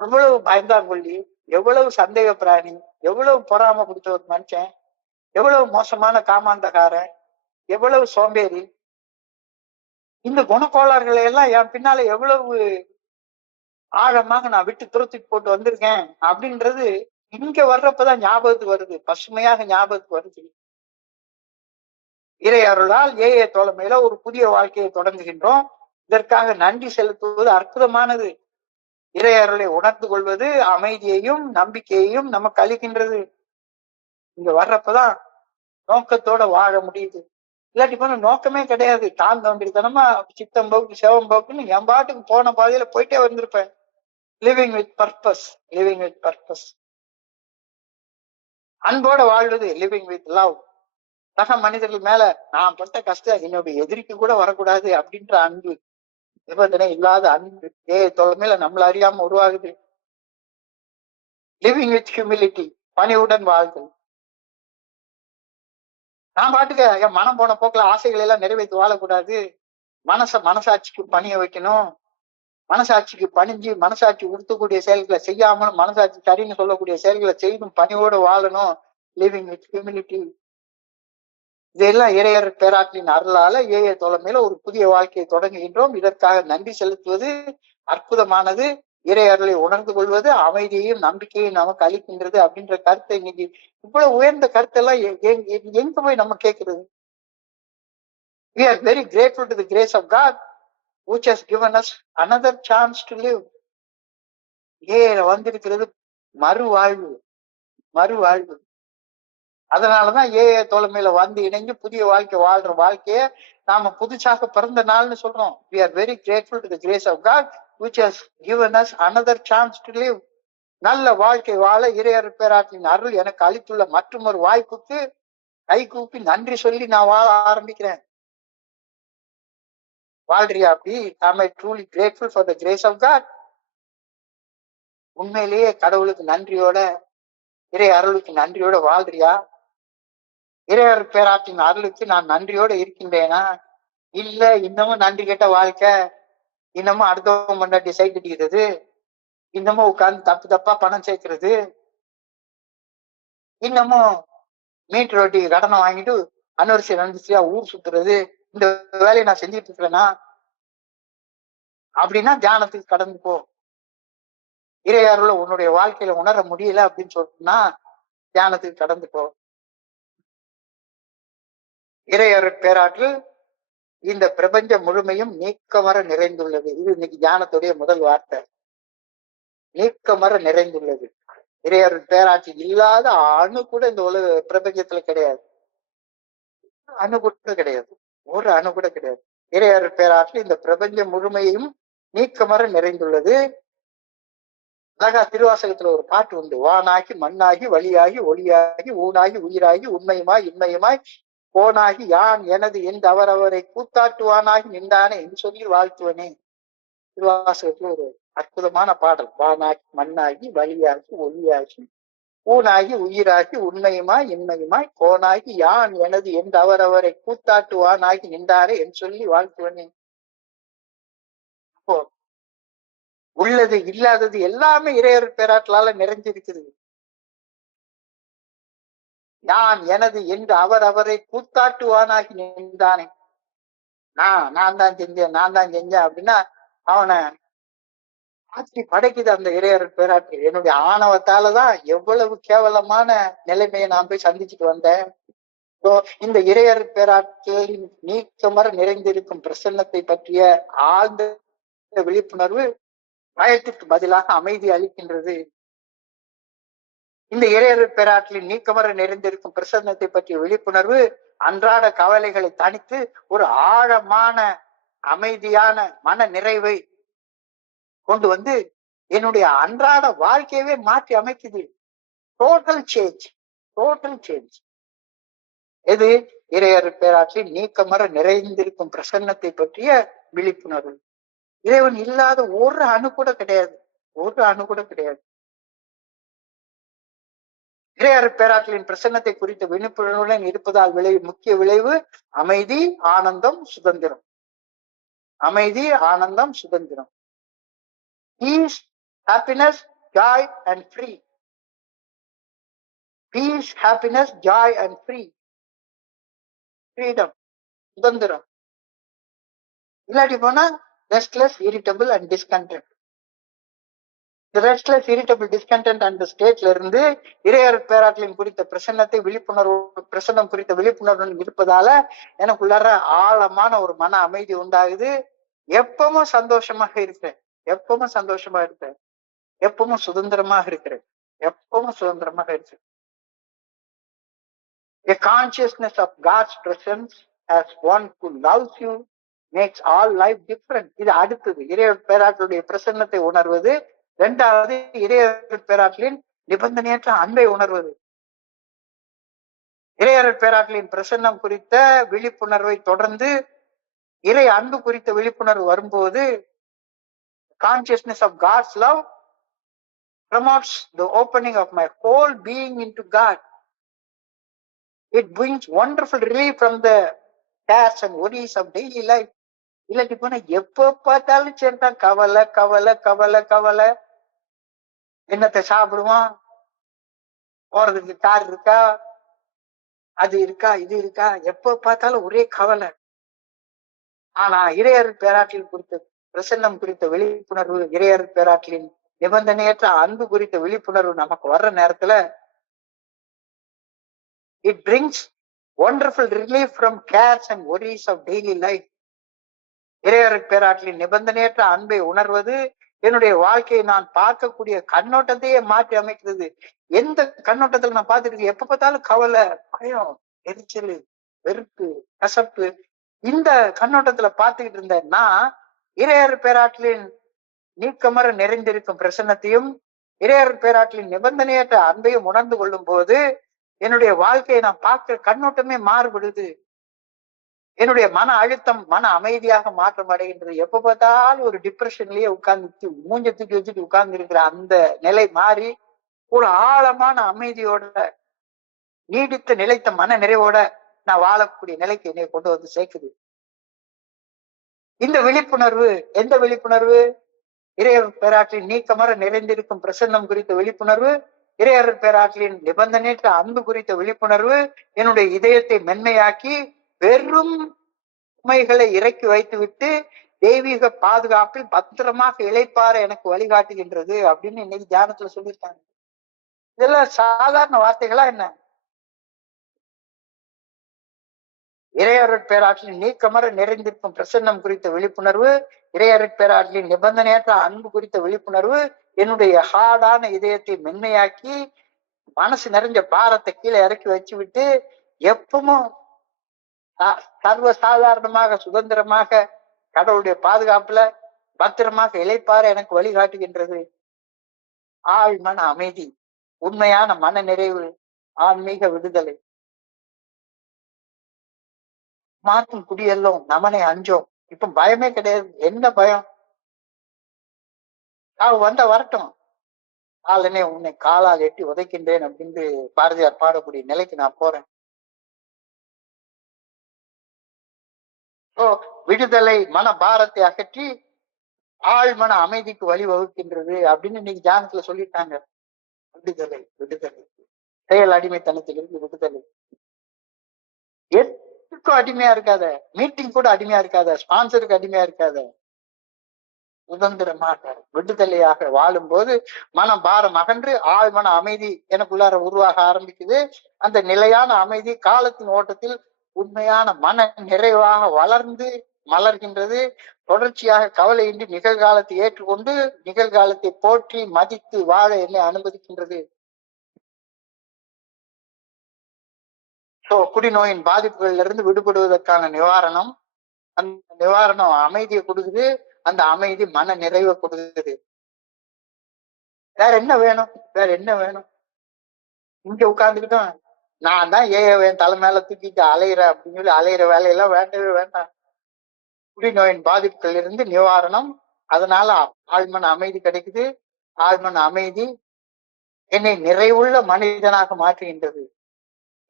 எவ்வளவு பயந்தாங்கொள்ளி, எவ்வளவு சந்தேக பிராணி, எவ்வளவு பொறாம பிடிச்ச ஒரு மனுஷன், எவ்வளவு மோசமான காமாந்தகாரன், எவ்வளவு சோம்பேறி. இந்த குணக்கோளாறுகளை எல்லாம் என் பின்னால எவ்வளவு ஆழமாக நான் விட்டு துரத்துக்கு போட்டு வந்திருக்கேன் அப்படின்றது இங்க வர்றப்பதான் ஞாபகத்துக்கு வருது, பசுமையாக ஞாபகத்துக்கு வருது. இறை அருளால் தோழமையில ஒரு புதிய வாழ்க்கையை தொடங்குகின்றோம். இதற்காக நன்றி செலுத்துவது அற்புதமானது. இறை அருளை உணர்ந்து கொள்வது அமைதியையும் நம்பிக்கையையும் நமக்கு அளிக்கின்றது. இங்க வர்றப்பதான் நோக்கத்தோட வாழ முடியுது. இல்லாட்டி போன நோக்கமே கிடையாது. தான் தோன்றித்தனமா சித்தம் போக்கு செவம் போக்குன்னு என் பாட்டுக்கு போன பாதையில போயிட்டே வந்திருப்பேன். Living with purpose, living with purpose. அன்போட வாழ்வது லிவிங் வித் லவ். சக மனிதர்கள் மேல நான் பட்ட கஷ்டம் என்னுடைய எதிரிக்கு கூட வரக்கூடாது அப்படின்ற அன்பு, நிபந்தனை இல்லாத அன்பு தலைமையில நம்மள அறியாம உருவாகுது. லிவிங் வித் ஹியூமிலிட்டி, பணிவுடன் வாழ்தல். நான் பாட்டுக்க என் மனம் போன போக்குல ஆசைகளை எல்லாம் நிறைவேற்றி வாழக்கூடாது. மனசாட்சிக்கு பணிய வைக்கணும். மனசாட்சிக்கு பணிஞ்சு மனசாட்சி உறுத்தக்கூடிய செயல்களை செய்யாமலும் மனசாட்சி சரின்னு சொல்லக்கூடிய செயல்களை செய்தும் பணியோட வாழணும். Living with humility. இதெல்லாம் இறையர் பேராற்றின் அருளால தலைமையில ஒரு புதிய வாழ்க்கையை தொடங்குகின்றோம். இதற்காக நன்றி செலுத்துவது அற்புதமானது. இறையர்களை உணர்ந்து கொள்வது அமைதியையும் நம்பிக்கையும் நமக்கு அளிக்கின்றது அப்படின்ற கருத்தை இன்னைக்கு இவ்வளவு உயர்ந்த கருத்தெல்லாம் எங்க போய் நம்ம கேட்கிறது? We are very grateful to the grace of God which has given us another chance to live. வந்திருக்கிறது மறுவாழ்வு, மறுவாழ்வு. அதனாலதான் தோழமையில வந்து இணைஞ்சு புதிய வாழ்க்கை வாழ்ற வாழ்க்கைய நாம புதுசாக பிறந்த நாள்னு சொல்றோம். We are very grateful to the grace of God which has given us another chance to live. நல்ல வாழ்க்கை வாழ இறையர் பேராற்றின் அருள் எனக்கு அளித்துள்ள மற்றும் ஒரு வாய்ப்புக்கு கை கூப்பி நன்றி சொல்லி நான் வாழ ஆரம்பிக்கிறேன். வாழ்றியா அப்படி? am I truly grateful for the grace of God? உண்மையிலேயே கடவுளுக்கு நன்றியோட, இறை அருளுக்கு நன்றியோட வாழ்றியா? இறையர் பேராற்றின் அருளுக்கு நான் நன்றியோட இருக்கின்றேனா? இல்ல இன்னமும் நன்றி கேட்ட வாழ்க்கை, இன்னமும் அடுத்தவங்க முன்னாடி சை கட்டிக்கிறது, இன்னமும் உட்கார்ந்து தப்பு தப்பா பணம் சேர்க்கிறது, இன்னமும் மீட்டர் ரொட்டி கடனை வாங்கிட்டு அன்னரிசி நன்றிசியா ஊர் சுத்துறது, இந்த வேலையை நான் செஞ்சுட்டு இருக்கிறேன்னா அப்படின்னா தியானத்துக்கு கடந்து போ. இறையாருல உன்னுடைய வாழ்க்கையில உணர முடியல அப்படின்னு சொன்னா தியானத்துக்கு கடந்து போ. இறையர் பேராற்றில் இந்த பிரபஞ்சம் முழுமையும் நீக்கமர நிறைந்துள்ளது. இது இன்னைக்கு தியானத்துடைய முதல் வார்த்தை. நீக்கமர நிறைந்துள்ளது. இறையர் பேராட்சி இல்லாத அணு கூட இந்த உலக பிரபஞ்சத்துல கிடையாது. அணு கூட கிடையாது, ஒரு அணு கூட கிடையாது. இறையர் பேராற்றில் இந்த பிரபஞ்சம் முழுமையும் நீக்கமர நிறைந்துள்ளது. அழகா திருவாசகத்துல ஒரு பாட்டு உண்டு. வானாகி மண்ணாகி வழியாகி ஒளியாகி ஊனாகி உயிராகி உண்மையுமாய் இன்மையுமாய் போனாகி யான் எனது என்று அவரவரை கூத்தாட்டுவானாகி நின்றானே என்று சொல்லி வாழ்த்துவனே. திருவாசகத்துல ஒரு அற்புதமான பாடல். வானாகி மண்ணாகி வழியாகி ஒளியாகி ஊனாகி உயிராகி உண்மையுமாய் இன்மையுமாய் போனாகி யான் எனது என்று அவரவரை கூத்தாட்டுவானாகி நின்றாரே என்று சொல்லி வாழ்த்துவனே. அப்போ உள்ளது இல்லாதது எல்லாமே இறையர் பேராற்றலால நிறைஞ்சிருக்குது. நான் எனது என்று அவரை கூத்தாட்டுவானாகி நின்றானே. நான் தான் செஞ்சேன் அப்படின்னா அவனை ஆட்சி படைக்குது அந்த இறையர் பேராற்று. என்னுடைய ஆணவத்தாலதான் எவ்வளவு கேவலமான நிலைமையை நான் போய் சந்திச்சுட்டு வந்தேன். இந்த இறையர் பேராற்றில் நீக்கமர நிறைந்திருக்கும் பிரசன்னத்தை பற்றிய ஆழ்ந்த விழிப்புணர்வு பயத்திற்கு பதிலாக அமைதி அளிக்கின்றது. இந்த இறையர் பேராற்றில் நீக்கமர நிறைந்திருக்கும் பிரசன்னத்தை பற்றிய விழிப்புணர்வு அன்றாட கவலைகளை தணித்து ஒரு ஆழமான அமைதியான மன நிறைவை கொண்டு வந்து என்னுடைய அன்றாட வாழ்க்கையவே மாற்றி அமைக்குது. Total change, total change. எது? இறையர் பேராற்றி நீக்கமர நிறைந்திருக்கும் பிரசன்னத்தை பற்றிய விழிப்புணர்வு. இறைவன் இல்லாத ஒரு அணு கூட கிடையாது, ஒரு அணு கூட கிடையாது. இறையர் பேராற்றலின் பிரசன்னத்தை குறித்த விழிப்புணர்வுடன் இருப்பதால் முக்கிய விளைவு அமைதி, ஆனந்தம், சுதந்திரம். அமைதி, ஆனந்தம், சுதந்திரம். Peace, happiness, joy and free. Peace, happiness, joy and free. Freedom, சுதந்திரம். இல்லாட்டி போனா restless, irritable and discontent. Restless, irritable, discontent அந்த ஸ்டேட்ல இருந்து இறையர் பேராற்றலின் குறித்த பிரசன்னம் குறித்த விழிப்புணர்வு இருப்பதால எனக்குள்ளார ஆழமான ஒரு மன அமைதி உண்டாகுது. எப்பவும் சந்தோஷமாக இருக்கிறேன், எப்பவும் சந்தோஷமா இருக்கிறேன், எப்பவும் சுதந்திரமாக இருக்கிறேன், எப்பவும் சுதந்திரமாக இருக்கிறேன். A consciousness of God's presence as one who loves you makes all life different. இது அடுத்தது இறையர் பேராற்றலுடைய பிரசன்னத்தை உணர்வது. இரண்டாவது இறையர் பேராற்றலின் நிபந்தனையற்ற அன்பை உணர்வது. இறையர் பேராற்றலின் பிரசன்னம் குறித்த விழிப்புணர்வை தொடர்ந்து இறை அன்பு குறித்த விழிப்புணர்வு வரும்போது consciousness of God's love promotes the opening of my whole being into God. It brings wonderful relief from the cares and worries of daily life. இல்லாட்டி போனா எப்ப பார்த்தாலும் சரிதான் கவலை கவலை கவலை கவலை. என்னத்தை சாப்பிடுவான், போறதுக்கு கார் இருக்கா, அது இருக்கா, இது இருக்கா, எப்ப பார்த்தாலும் ஒரே கவலை. ஆனா இறையர் பேராற்றல் குறித்த பிரசன்னம் குறித்த விழிப்புணர்வு, இறையர் பேராற்றலின் நிபந்தனையற்ற அன்பு குறித்த விழிப்புணர்வு நமக்கு வர்ற நேரத்துல it brings wonderful relief from cares and worries of daily life. இறையர் பேராற்றலின் நிபந்தனையற்ற அன்பை உணர்வது என்னுடைய வாழ்க்கையை நான் பார்க்கக்கூடிய கண்ணோட்டத்தையே மாற்றி அமைக்கிறது. எந்த கண்ணோட்டத்துல நான் பார்த்துட்டு எப்ப பார்த்தாலும் கவலை, பயம், எரிச்சல், வெறுப்பு, கசப்பு, இந்த கண்ணோட்டத்துல பார்த்துக்கிட்டு இருந்தேன்னா இறையர் பேராற்றலின் நீக்கமர நிறைந்திருக்கும் பிரசன்னத்தையும் இறையர் பேராற்றலின் நிபந்தனையற்ற அன்பையும் உணர்ந்து கொள்ளும் போது என்னுடைய வாழ்க்கையை நான் பார்க்கிற கண்ணோட்டமே மாறுபடுது. என்னுடைய மன அழுத்தம் மன அமைதியாக மாற்றம் அடைகின்றது. எப்ப பார்த்தாலும் ஒரு டிப்ரெஷன்லயே உட்கார்ந்து மூஞ்ச தூக்கி வச்சுட்டு உட்கார்ந்து இருக்கிற அந்த நிலை மாறி ஒரு ஆழமான அமைதியோட நீடித்த நிலைத்த மன நிறைவோட நான் வாழக்கூடிய நிலைக்கு என்னை கொண்டு வந்து சேர்க்குது. இந்த விழிப்புணர்வு எந்த விழிப்புணர்வு? இறையர் பேராற்றலின் நீக்கமர நிறைந்திருக்கும் பிரசன்னம் குறித்த விழிப்புணர்வு, இறையர் பேராற்றலின் நிபந்தனையற்ற அன்பு குறித்த விழிப்புணர்வு என்னுடைய இதயத்தை மென்மையாக்கி வெறும் உண்மைகளை இறக்கி வைத்துவிட்டு தெய்வீக பாதுகாப்பில் பத்திரமாக இளைப்பாற எனக்கு வழிகாட்டுகின்றது அப்படின்னு இன்னைக்கு தியானத்துல சொல்லியிருக்காங்க. இதெல்லாம் சாதாரண வார்த்தைகளா என்ன? இறையர் பேராற்றலின் நீக்கமர நிறைந்திருக்கும் பிரசன்னம் குறித்த விழிப்புணர்வு, இறையர் பேராற்றலின் நிபந்தனையற்ற அன்பு குறித்த விழிப்புணர்வு என்னுடைய ஹார்டான இதயத்தை மென்மையாக்கி மனசு நிறைஞ்ச பாரத்தை கீழே இறக்கி வச்சு விட்டு எப்பவும் சர்வ சாதாரணமாக சுதந்திரமாக கடவுளுடைய பாதுகாப்புல பத்திரமாக இளைப்பாற எனக்கு வழிகாட்டுகின்றது. ஆழ்மன அமைதி, உண்மையான மன நிறைவு, ஆன்மீக விடுதலை. மாற்றும் குடியெல்லாம் நமனை அஞ்சோம். இப்ப பயமே கிடையாது. என்ன பயம்? வந்த வரட்டும், காலனே உன்னை காலால் எட்டி உதைக்கின்றேன் அப்படின்னு பாரதியார் பாடக்கூடிய நிலைக்கு நான் போறேன். விடுதலை மன பாரத்தை அகற்றி ஆழ்மன அமைதிக்கு வழி வகுக்கின்றது அப்படின்னு இன்னைக்கு தியானத்துல சொல்லிட்டாங்க. விடுதலை, விடுதலை, செயல் அடிமைத்தனத்திலிருந்து விடுதலை. எதுக்கும் அடிமையா இருக்காத, மீட்டிங் கூட அடிமையா இருக்காத, ஸ்பான்சருக்கு அடிமையா இருக்காத, சுதந்திரமாக விடுதலையாக வாழும் போது மன பாரம் அகன்று ஆழ்மன அமைதி எனக்குள்ளார உருவாக ஆரம்பிக்குது. அந்த நிலையான அமைதி காலத்தின் ஓட்டத்தில் உண்மையான மன நிறைவாக வளர்ந்து மலர்கின்றது. தொடர்ச்சியாக கவலையின்றி நிகழ்காலத்தை ஏற்றுக்கொண்டு நிகழ்காலத்தை போற்றி மதித்து வாழ என்னை அனுமதிக்கின்றது. குடிநோயின் பாதிப்புகள்ல இருந்து விடுபடுவதற்கான நிவாரணம், அந்த நிவாரணம் அமைதியை கொடுக்குது, அந்த அமைதி மன நிறைவை கொடுக்குது. வேற என்ன வேணும்? வேற என்ன வேணும்? இங்க உட்கார்ந்துக்கிட்டோம் நான் தான் என் தலை மேல தூக்கிட்டு அலையிறேன் அப்படின்னு சொல்லி அலையிற வேலையெல்லாம் வேண்டவே வேண்டாம். குடிநோயின் பாதிப்புகள் இருந்து நிவாரணம், அதனால ஆழ்மன அமைதி கிடைக்குது. ஆழ்மன அமைதி என்னை நிறைவுள்ள மனிதனாக மாற்றுகின்றது.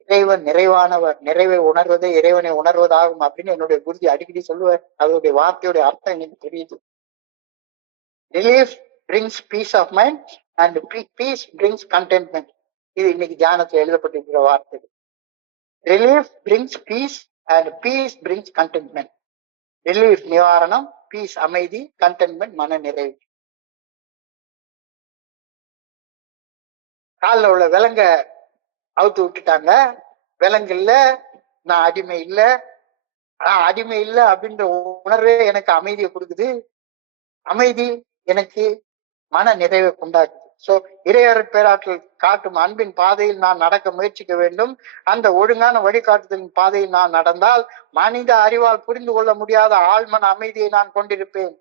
இறைவன் நிறைவானவர், நிறைவை உணர்வதே இறைவனை உணர்வதாகும் அப்படின்னு என்னுடைய குருஜி அடிக்கடி சொல்லுவார். அதனுடைய வார்த்தையுடைய அர்த்தம் எனக்கு தெரியுது. Relief brings peace of mind and peace brings contentment. இது இன்னைக்கு தியானத்தில் எழுதப்பட்டிருக்கிற வார்த்தை. Relief brings peace and peace brings contentment. Relief நிவாரணம், பீஸ் அமைதி, கண்டென்ட்மெண்ட் மன நிறைவு. காலில் உள்ள விலங்க அவுத்து விட்டுட்டாங்க. விலங்கு இல்ல, நான் அடிமை இல்ல, அடிமை இல்லை அப்படின்ற உணர்வே எனக்கு அமைதியை கொடுக்குது. அமைதி எனக்கு மன நிறைவை கொண்டாக்குது. சோ இறையருட் பேராற்றல் காட்டும் அன்பின் பாதையில் நான் நடக்க முயற்சிக்க வேண்டும். அந்த ஒழுங்கான வழிகாட்டுதலின் பாதையில் நான் நடந்தால் மனித அறிவால் புரிந்து கொள்ள முடியாத ஆழ்மன அமைதியை நான் கொண்டிருப்பேன்.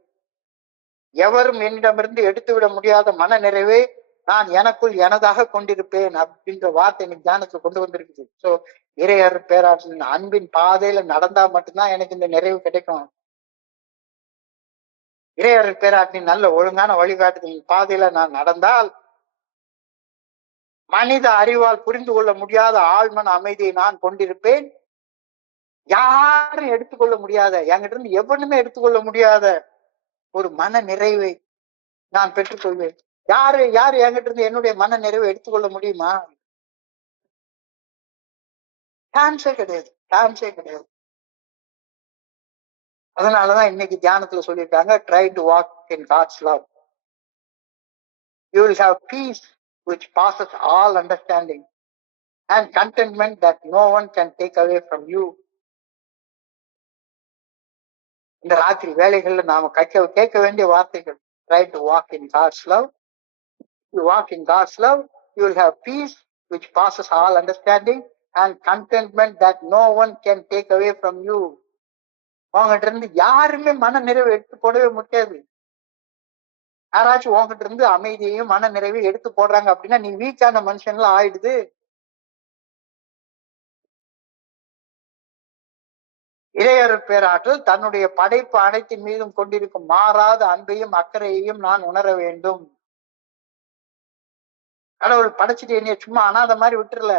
எவரும் என்னிடமிருந்து எடுத்துவிட முடியாத மன நிறைவை நான் எனக்குள் எனதாக கொண்டிருப்பேன் அப்படின்ற வார்த்தை எனக்கு தியானத்துல கொண்டு வந்திருக்குது. சோ இறையருட் பேராற்றலின் அன்பின் பாதையில நடந்தா மட்டும்தான் எனக்கு இந்த நிறைவு கிடைக்கும். இறையருட் பேராற்றலின் நல்ல ஒழுங்கான வழிகாட்டுதலின் பாதையில நான் நடந்தால் மனித அறிவால் புரிந்து கொள்ள முடியாத ஆழ்மன அமைதியை நான் கொண்டிருப்பேன். யாரும் எடுத்துக்கொள்ள முடியாத, என்கிட்ட இருந்து எவனுமே எடுத்துக்கொள்ள முடியாத ஒரு மன நிறைவை நான் பெற்றுக்கொள்வேன். யாரு என்கிட்ட இருந்து என்னுடைய மன நிறைவை எடுத்துக்கொள்ள முடியுமா? சான்ஸே கிடையாது, சான்ஸே கிடையாது. அதனாலதான் இன்னைக்கு தியானத்துல சொல்லியிருக்காங்க, try to walk in God's love. You will have peace which passes all understanding and contentment that no one can take away from you. இந்த ராத்திரி வேலைகள்ல நாம கேட்க வேண்டிய வார்த்தைகள். Try to walk in God's love. You walk in God's love, you will have peace which passes all understanding and contentment that no one can take away from you. உங்ககிட்ட இருந்து யாருமே மன நிறைவு எடுத்து போடவே முடியாது. யாராச்சும் உங்ககிட்ட இருந்து அமைதியையும் மன நிறைவையும் எடுத்து போடுறாங்க அப்படின்னா நீ வீக்கான மனுஷன்லாம் ஆயிடுது. இறையருட் பேராற்றல் தன்னுடைய படைப்பு அனைத்தின் மீதும் கொண்டிருக்கும் மாறாத அன்பையும் அக்கறையையும் நான் உணர வேண்டும். கடவுள் படைச்சிட்டு என்னைய சும்மா அனாத மாதிரி விட்டுறல.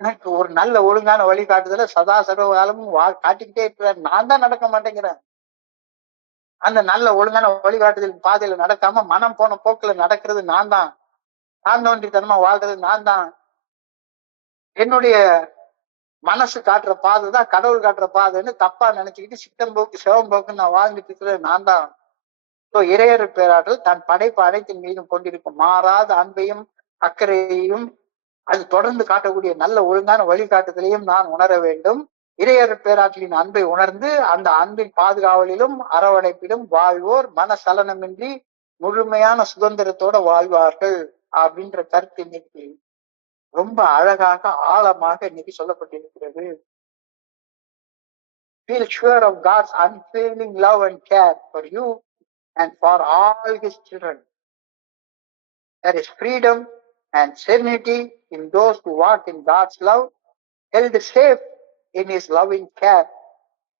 எனக்கு ஒரு நல்ல ஒழுங்கான வழிகாட்டுதல சதா சர்வகாலமும் காட்டிக்கிட்டே இருக்கிறார். நான் தான் நடக்க மாட்டேங்கிறேன். அந்த நல்ல ஒழுங்கான வழிகாட்டுதல் பாதையில நடக்காம மனம் போன போக்குல நடக்கிறது நான் தான். நான் தோன்றித்தனமா வாழ்றது நான் தான். என்னுடைய மனசு காட்டுற பாதை தான் கடவுள் காட்டுற பாதைன்னு தப்பா நினைச்சுக்கிட்டு சித்தம்போக்கு சிவம்போக்கு நான் வாழ்ந்துட்டு இருக்கிறது நான் தான். இறையருட் பேராற்றல் தன் படைப்பு அனைத்தின் மீதும் கொண்டிருக்கும் மாறாத அன்பையும் அக்கறையையும் அது தொடர்ந்து காட்டக்கூடிய நல்ல ஒழுங்கான வழிகாட்டுதலையும் நான் உணர வேண்டும். இறையருட் பேராற்றலின் அன்பை உணர்ந்து அந்த அன்பின் பாதுகாவலிலும் அரவணைப்பிலும் வாழ்வோர் மனசலனமின்றி முழுமையான சுதந்திரத்தோட வாழ்வார்கள் அப்படின்ற கருத்து இன்னைக்கு ரொம்ப அழகாக ஆழமாக இன்னைக்கு சொல்லப்பட்டிருக்கிறது. Feel sure of God's unfailing love and care for you and for all his children. There is freedom and serenity in those who walk in God's love, held safe in his loving care.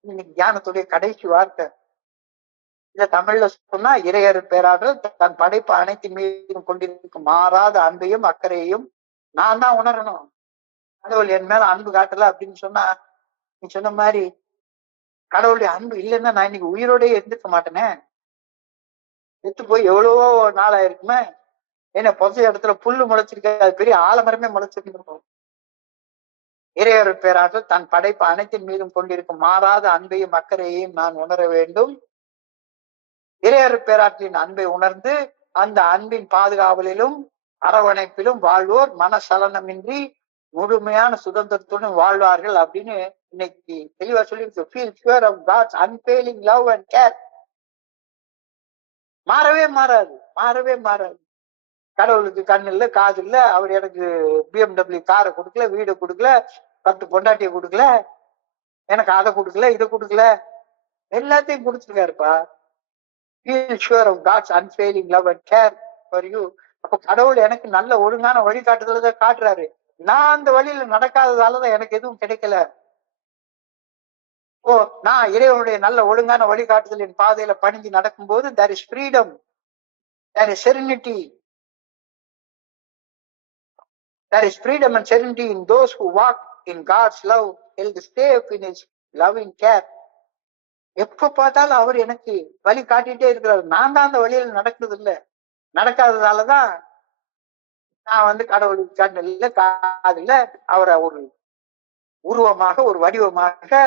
இன்னைக்கு தியானத்துடைய கடைசி வார்த்தை. இத தமிழ்ல சொன்னா இறையருட் பேராற்றல் தன் படைப்பு அனைத்தின் மீதும் கொண்டிருக்கும் மாறாத அன்பையும் அக்கறையையும் நான் தான் உணரணும். கடவுள் என் மேல அன்பு காட்டல அப்படின்னு சொன்னா நீ சொன்ன மாதிரி கடவுளுடைய அன்பு இல்லைன்னா நான் இன்னைக்கு உயிரோடய இருந்துக்க மாட்டேனே. செத்து போய் எவ்வளவோ நாள் ஆயிருக்குமே. ஏன்னா பொசை இடத்துல புல்லு முளைச்சிருக்க, அது பெரிய ஆலமரமே முளைச்சிருக்கும். இறையருட் பேராற்றல் தன் படைப்பு அனைத்தின் மீதும் கொண்டிருக்கும் மாறாத அன்பையும் அக்கறையையும் நான் உணர வேண்டும். இறையருட் பேராற்றலின் அன்பை உணர்ந்து அந்த அன்பின் பாதுகாவலிலும் அரவணைப்பிலும் வாழ்வோர் மனசலனமின்றி முழுமையான சுதந்திரத்துடன் வாழ்வார்கள் அப்படின்னு இன்னைக்கு தெளிவா சொல்லியிருக்கு. Feel sure of God's unfailing love and care. மாறவே மாறாது, மாறவே மாறாது. கடவுளுக்கு கண் இல்ல, காது இல்ல. அவர் எனக்கு BMW காரை கொடுக்கல, வீடை கொடுக்கல, 10 பொண்டாட்டியை கொடுக்கல, எனக்கு அதை கொடுக்கல, இதை கொடுக்கல, எல்லாத்தையும் கொடுத்துருக்காருப்பா. Feel sure of God's unfailing love and care for you. அப்ப கடவுள் எனக்கு நல்ல ஒழுங்கான வழிகாட்டுதல காட்டுறாரு. நான் அந்த வழியில நடக்காததாலதான் எனக்கு எதுவும் கிடைக்கல. ஓ, நான் இறைவனுடைய நல்ல ஒழுங்கான வழிகாட்டுதலின் பாதையில பணிஞ்சு நடக்கும்போது there is freedom, there is serenity, there is freedom and serenity in those who walk in God's love, held safe in his loving care. எப்ப பார்த்தாலும் அவர் எனக்கு வழி காட்டிட்டே இருக்கிறார். நான் தான் அந்த வழியில நடக்கிறது இல்லை. நடக்காததாலதான் நான் கடவுளுக்கு கண் இல்ல, காது இல்ல, அவரை ஒரு உருவமாக ஒரு வடிவமாக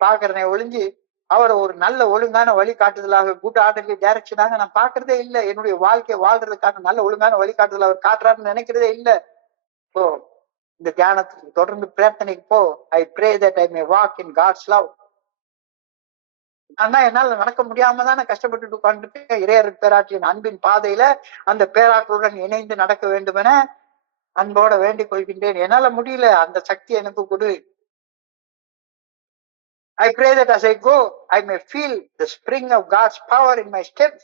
பாக்குறேன் ஒழிஞ்சு அவரை ஒரு நல்ல ஒழுங்கான வழிகாட்டுதலாக குட் ஆர்டர்லி டைரக்ஷனாக நான் பாக்குறதே இல்லை. என்னுடைய வாழ்க்கையை வாழ்றதுக்காக நல்ல ஒழுங்கான வழிகாட்டுதல் அவர் காட்டுறாருன்னு நினைக்கிறதே இல்லை. இப்போ இந்த தியானத்துக்கு தொடர்ந்து பிரார்த்தனைக்கு போ. I pray that I may walk in God's love. நான் என்னால நடக்க முடியாம தானே கஷ்டப்பட்டு உட்கார்ந்துட்டு இறையர் பேராற்றின் அன்பின் பாதையில அந்த பேராற்றுடன் இணைந்து நடக்க வேண்டும் என அன்போட வேண்டிக் கொள்கின்றேன். என்னால முடியல, அந்த சக்தி எனக்கு கொடு. I pray that as I go, I may feel the spring of God's power in my steps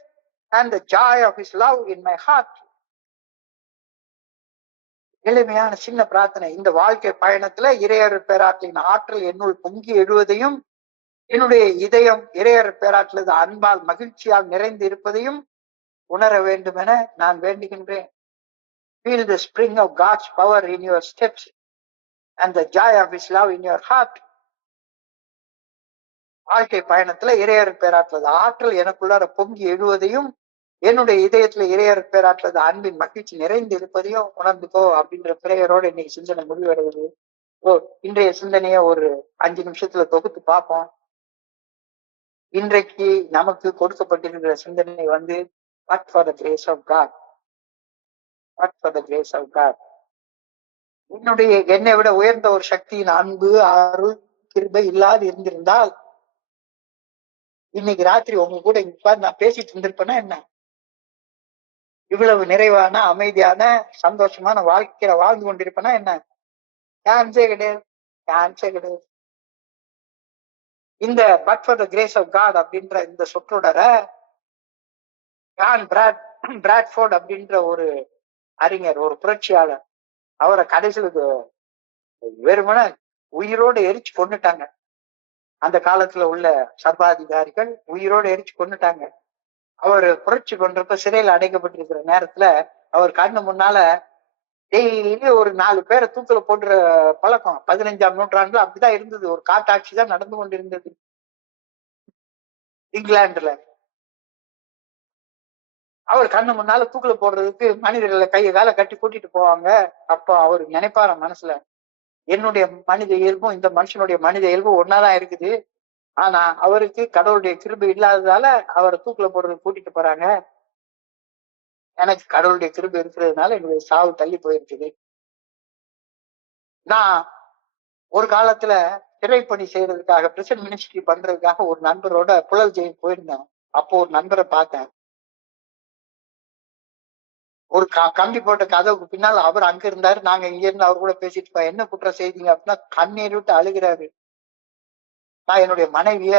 and the joy of his love in my heart. எளிமையான சின்ன பிரார்த்தனை. இந்த வாழ்க்கை பயணத்துல இறையர் பேராற்றின் ஆற்றல் என்னுள் பொங்கி எழுவதையும், என்னுடைய இதயம் இறையர் பேராற்றலது அன்பால் மகிழ்ச்சியால் நிறைந்து இருப்பதையும் உணர வேண்டும் என நான் வேண்டுகின்றேன். Feel the spring of God's power in your steps and the joy of his love in your heart. வாழ்க்கை பயணத்துல இறையர் பேராற்றலது ஆற்றல் எனக்குள்ளார பொங்கி எழுவதையும், என்னுடைய இதயத்துல இறையர் பேராற்றலது அன்பின் மகிழ்ச்சி நிறைந்து இருப்பதையும் உணர்ந்துக்கோ அப்படின்ற பிரேயரோட இன்னைக்கு சிந்தனை முடிவடைகிறது. இன்றைய சிந்தனைய ஒரு 5 நிமிஷத்துல தொகுத்து பார்ப்போம். இன்றைக்கு நமக்கு கொடுக்கப்பட்டிருக்கிற சிந்தனை but for the grace of God, but for the grace of God. என்னை விட உயர்ந்த ஒரு சக்தியின் அன்பு, அருள், கிருபை இல்லாது இருந்திருந்தால் இன்னைக்கு ராத்திரி உங்க கூட நான் பேசிட்டு இருந்திருப்பேன்னா என்ன? இவ்வளவு நிறைவான, அமைதியான, சந்தோஷமான வாழ்க்கையில வாழ்ந்து கொண்டிருப்பேன்னா என்ன? சான்ஸே கிடையாது, சான்ஸே கிடையாது. இந்த but for the grace of God அப்படின்ற இந்த சொற்றொடரை ஜான் பிராட்ஃபோர்ட் அப்படின்ற ஒரு அறிஞர், ஒரு புரட்சியாளர், அவரை கடைசியில் வெறுமன உயிரோடு எரிச்சு கொண்டுட்டாங்க. அந்த காலத்துல உள்ள சர்வாதிகாரிகள் உயிரோடு எரிச்சு கொண்டுட்டாங்க. அவர் புரட்சி கொண்டிருப்ப சிறையில் அடைக்கப்பட்டிருக்கிற நேரத்துல அவர் கண்ணு முன்னால டெய்லி ஒரு 4 பேரை தூக்கில போடுற பழக்கம் 15ஆம் நூற்றாண்டுல அப்படிதான் இருந்தது. ஒரு காட்டாட்சி தான் நடந்து கொண்டிருந்தது இங்கிலாந்துல. அவர் கண்ணு முன்னால தூக்கில போடுறதுக்கு மனிதர்களை கையை கால கட்டி கூட்டிட்டு போவாங்க. அப்ப அவர் நினைப்பார மனசுல, என்னுடைய மனித இயல்பும் இந்த மனுஷனுடைய மனித இயல்பும் ஒன்னாதான் இருக்குது. ஆனா அவருக்கு கடவுளுடைய கிருபை இல்லாததால அவரை தூக்கில போடுறதுக்கு கூட்டிட்டு போறாங்க. எனக்கு கடவுளுடைய கிருபை இருக்கிறதுனால என்னுடைய சாவு தள்ளி போயிருக்குது. நான் ஒரு காலத்துல திரைப்பணி செய்யறதுக்காக, பிரசன்ட் மினிஸ்ட்ரி பண்றதுக்காக ஒரு நண்பரோட புழல் ஜெயில் போயிருந்தேன். அப்போ ஒரு நண்பரை பார்த்தேன். ஒரு கம்பி போட்ட கதவுக்கு பின்னால் அவர் அங்க இருந்தாரு, நாங்க இங்க இருந்து அவர் கூட பேசிட்டு இருப்போம். என்ன குற்றம் செய்தீங்க அப்படின்னா கண்ணீர் விட்டு அழுகிறாரு. நான் என்னுடைய மனைவிய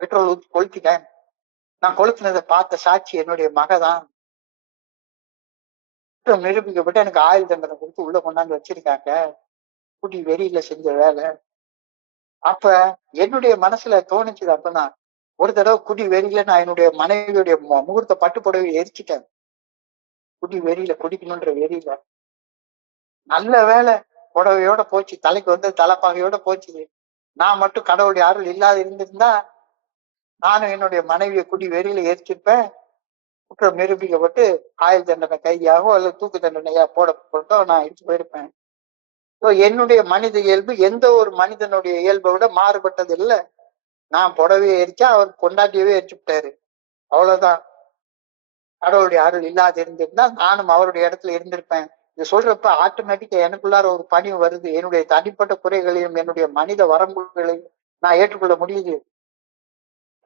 பெட்ரோல் ஊற்றி கொளுத்திட்டேன். நான் கொளுத்தினதை பார்த்த சாட்சி என்னுடைய மகதான். நிரூபிக்கப்பட்டு எனக்கு ஆயுள் தண்டனை கொடுத்து உள்ள கொண்டாந்து வச்சிருக்காங்க. குடி வெறியில செஞ்ச வேலை. அப்ப என்னுடைய மனசுல தோணுச்சுது, அப்பதான் ஒரு தடவை குடி வெறியில நான் என்னுடைய மனைவியுடைய முகூர்த்த பட்டு புடவை எரிச்சிட்டேன். குடி வெறியில, குடிக்கணுன்ற வெறியில. நல்ல வேலை புடவையோட போச்சு, தலைக்கு தலைப்பாகையோட போச்சுது. நான் மட்டும் கடவுளுடைய அருள் இல்லாத இருந்திருந்தா நானும் என்னுடைய மனைவியை குடி வெறியில எரிச்சிருப்பேன். குற்றம் நிரூபிக்கப்பட்டு ஆயுள் தண்டனை கைதியாகவோ அல்லது தூக்கு தண்டனையா போடப்பட்டோ நான் எடுத்து போயிருப்பேன். என்னுடைய மனித இயல்பு எந்த ஒரு மனிதனுடைய இயல்பை விட மாறுபட்டது இல்லை. நான் புடவையை எரிச்சா அவர் கொண்டாட்டியவே எரிச்சு விட்டாரு, அவ்வளவுதான். கடவுளுடைய அருள் இல்லாத இருந்திருந்தா நானும் அவருடைய இடத்துல இருந்திருப்பேன். இது சொல்றப்ப ஆட்டோமேட்டிக்கா எனக்குள்ளார ஒரு பணிவு வருது. என்னுடைய தனிப்பட்ட குறைகளையும் என்னுடைய மனித வரம்புகளையும் நான் ஏற்றுக்கொள்ள முடியுது.